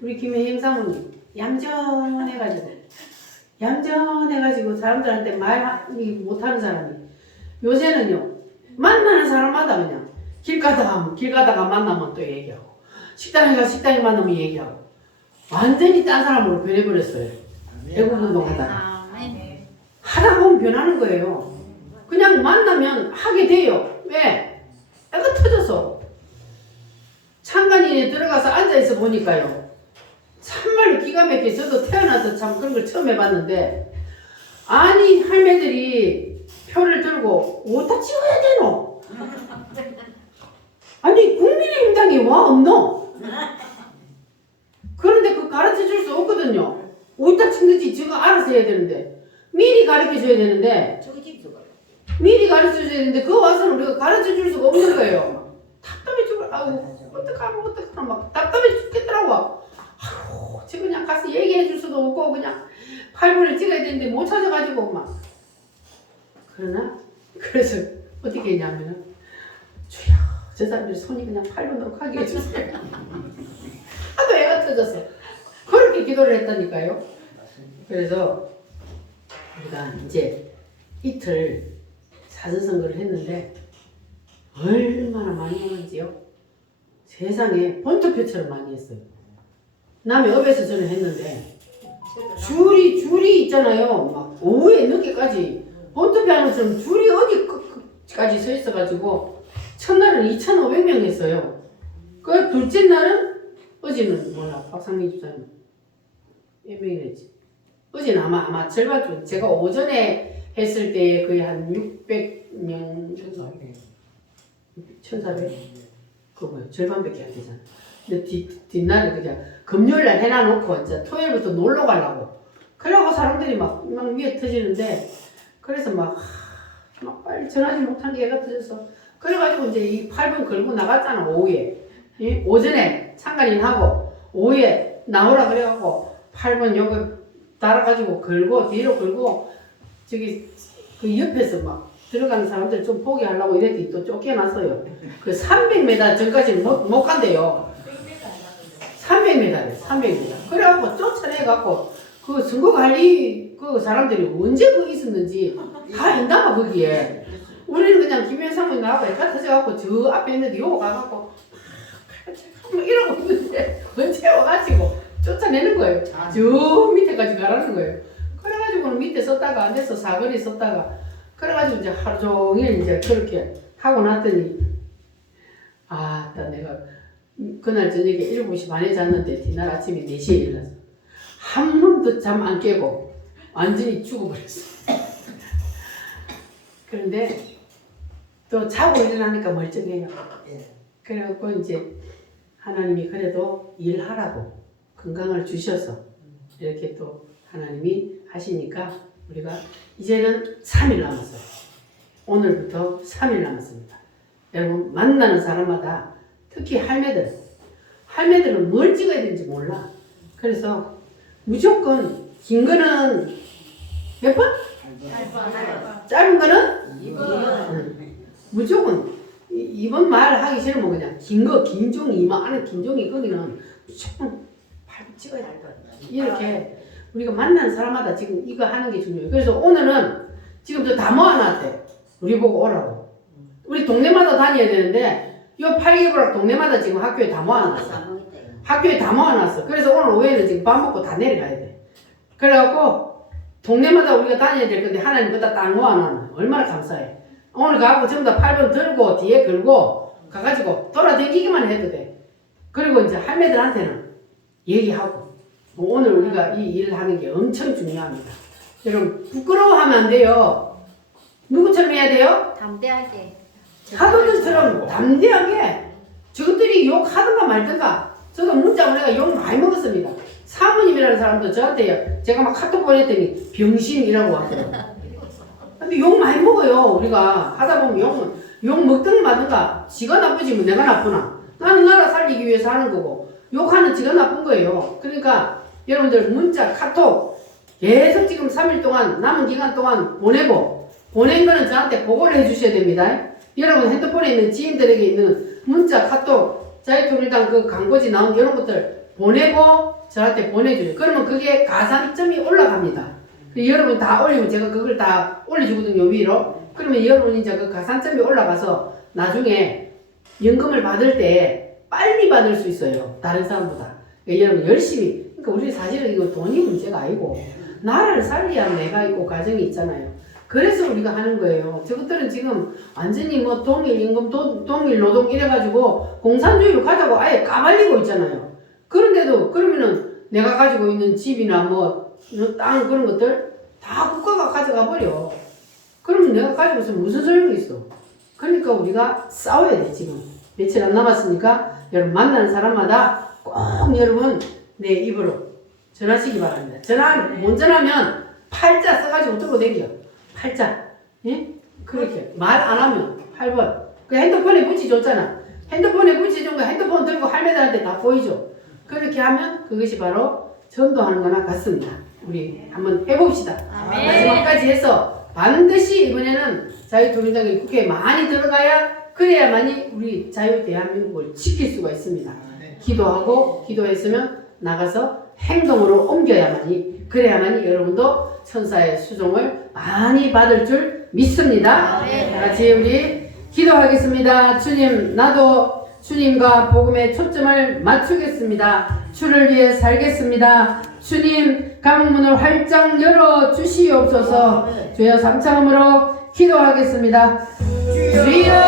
우리 김혜영 사모님 얌전해가지고 사람들한테 말 못하는 사람이 요새는요 만나는 사람마다 그냥 길 가다가 만나면 또 얘기하고 식당에 만나면 얘기하고 완전히 딴 사람으로 변해버렸어요. 애국운동 하다가 하다 보면 변하는 거예요. 그냥 만나면 하게 돼요. 왜? 애가 터져서 창간인에 들어가서 앉아있어 보니까요 참말로 기가 막히게 저도 태어나서 참 그런 걸 처음 해봤는데 아니 할매들이 표를 들고 어디다 찍어야 되노? 아니 국민의힘당이 와 없노? 그런데 그 가르쳐 줄 수 없거든요. 어디다 찍는지 제가 알아서 해야 되는데 미리 가르쳐 줘야 되는데 그거 와서는 우리가 가르쳐 줄 수가 없는 거예요. 답답해 죽을 아이고 어떡하면 막 답답해 죽겠더라고. 아이고 저 그냥 가서 얘기해 줄 수도 없고 그냥 8분을 찍어야 되는데 못 찾아가지고 막 그래서 어떻게 했냐면은 주여 저 사람들 손이 그냥 8분으로 가게 해주세요. 하도 애가 터졌어. 그렇게 기도를 했다니까요. 그래서 우리가 이제 이틀 사전선거를 했는데 얼마나 많이 오는지요. 세상에 본투표처럼 많이 했어요. 남의 업에서 저는 했는데 줄이 있잖아요. 막 오후에 늦게까지 본투표하는 것처럼 줄이 어디까지 서 있어가지고 첫날은 2,500명 했어요. 그 둘째 날은 어제는 몰라 박상민 주사님 몇 명이나 했지. 어제는 아마 절반 좀 제가 오전에 했을 때 거의 한 600명 1,400 그거 절반밖에 안 되잖아. 근데 뒷날에 그냥 금요일날 해놔놓고 이제 토요일부터 놀러 가려고 그러고 사람들이 막 위에 터지는데 그래서 막 빨리 전하지 못한 게 애가 터져서 그래가지고 이제 이 8분 걸고 나갔잖아 오후에. 오전에 참관인하고 오후에 나오라 그래갖고 8번 여기 달아가지고 걸고 뒤로 걸고 저기 그 옆에서 막 들어가는 사람들 좀 보게 하려고 이랬더니 또 쫓겨났어요. 그 300m 전까지는 못 간대요. 300m래 300m. 그래갖고 쫓아내갖고 그 선거관리 그 사람들이 언제 거기 있었는지 다 있나봐 거기에. 우리는 그냥 김현상이 나하고 애가 터져갖고 저 앞에 있는데 요거 가갖고 이러고 있는데 언제 와가지고 쫓아내는 거예요. 저 밑에까지 가라는 거예요. 그래가지고는 밑에 썼다가 앉아서 사거리 썼다가 그래가지고 이제 하루 종일 이제 그렇게 하고 났더니 내가 그날 저녁에 7시 반에 잤는데 뒤날 아침에 4시에 일어났어. 한 번도 잠 안 깨고 완전히 죽어버렸어. 그런데 또 자고 일어나니까 멀쩡해요. 그래갖고 이제 하나님이 그래도 일하라고 건강을 주셔서 이렇게 또 하나님이 하시니까 우리가 이제는 3일 남았어요. 오늘부터 3일 남았습니다. 여러분 만나는 사람마다 특히 할매들은 뭘 찍어야 되는지 몰라. 그래서 무조건 긴 거는 몇 번? 8번. 짧은 거는? 2번. 무조건 2번 말 하기 싫으면 그냥 긴 종이 이만한 긴 종이 거기는 무조건 8번 찍어야 될 거야. 이렇게 우리가 만나는 사람마다 지금 이거 하는 게 중요해요. 그래서 오늘은 지금 다 모아놨대. 우리 보고 오라고. 우리 동네마다 다녀야 되는데 이 8개월 동네마다 지금 학교에 다 모아놨어. 학교에 다 모아놨어. 그래서 오늘 오후에는 지금 밥 먹고 다 내려가야 돼. 그래갖고 동네마다 우리가 다녀야 될 건데 하나님 그다 딱 모아놨네. 얼마나 감사해. 오늘 가고 전부 다 8번 들고 뒤에 걸고 가가지고 돌아다니기만 해도 돼. 그리고 이제 할매들한테는 얘기하고 오늘 우리가 이 일을 하는 게 엄청 중요합니다. 여러분 부끄러워하면 안 돼요. 누구처럼 해야 돼요? 담대하게. 사도들처럼 담대하게. 저것들이 욕하든가 말든가. 저도 문자 보내가 욕 많이 먹었습니다. 사모님이라는 사람도 저한테 제가 막 카톡 보냈더니 병신이라고 하더라고요. 근데 욕 많이 먹어요. 우리가 하다 보면 욕 먹든 마든가 지가 나쁘지면 내가 나쁘나. 나는 나라 살리기 위해서 하는 거고 욕하는 지가 나쁜 거예요. 그러니까 여러분들 문자 카톡 계속 지금 3일 동안 남은 기간 동안 보내고 보낸 거는 저한테 보고를 해주셔야 됩니다. 여러분 핸드폰에 있는 지인들에게 있는 문자 카톡 자유통일당 그 광고지 나온 이런 것들 보내고 저한테 보내줘요. 그러면 그게 가산점이 올라갑니다. 여러분 다 올리면 제가 그걸 다 올려주거든요 위로. 그러면 여러분이 이제 그 가산점이 올라가서 나중에 연금을 받을 때 빨리 받을 수 있어요. 다른 사람보다. 그러니까 여러분 열심히. 그러니까 우리 사실은 이거 돈이 문제가 아니고 나라를 살려야 내가 있고 가정이 있잖아요. 그래서 우리가 하는 거예요. 저것들은 지금 완전히 뭐 동일 임금, 동일 노동 이래가지고 공산주의로 가자고 아예 까발리고 있잖아요. 그런데도 그러면은 내가 가지고 있는 집이나 뭐 땅 그런 것들 다 국가가 가져가 버려. 그러면 내가 가지고 있으면 무슨 소용이 있어. 그러니까 우리가 싸워야 돼. 지금 며칠 안 남았으니까 여러분 만나는 사람마다 꼭 여러분 내 입으로 전하시기 바랍니다. 못 전하면 팔자 써가지고 들고 댕겨. 팔자. 예? 그렇게 말 안 하면 8번. 그 핸드폰에 붙여줬잖아. 핸드폰에 붙여준 거 핸드폰 들고 할매들한테 다 보이죠. 그렇게 하면 그것이 바로 전도하는 거나 같습니다. 우리 한번 해봅시다. 아멘. 마지막까지 해서 반드시 이번에는 자유통일당이 국회에 많이 들어가야 그래야만이 우리 자유 대한민국을 지킬 수가 있습니다. 기도하고 기도했으면 나가서 행동으로 옮겨야만이 그래야만이 여러분도 천사의 수종을 많이 받을 줄 믿습니다. 다 같이 우리 기도하겠습니다. 주님, 나도 주님과 복음의 초점을 맞추겠습니다. 주를 위해 살겠습니다. 주님, 감문을 활짝 열어 주시옵소서. 주여 삼창음으로 기도하겠습니다. 주여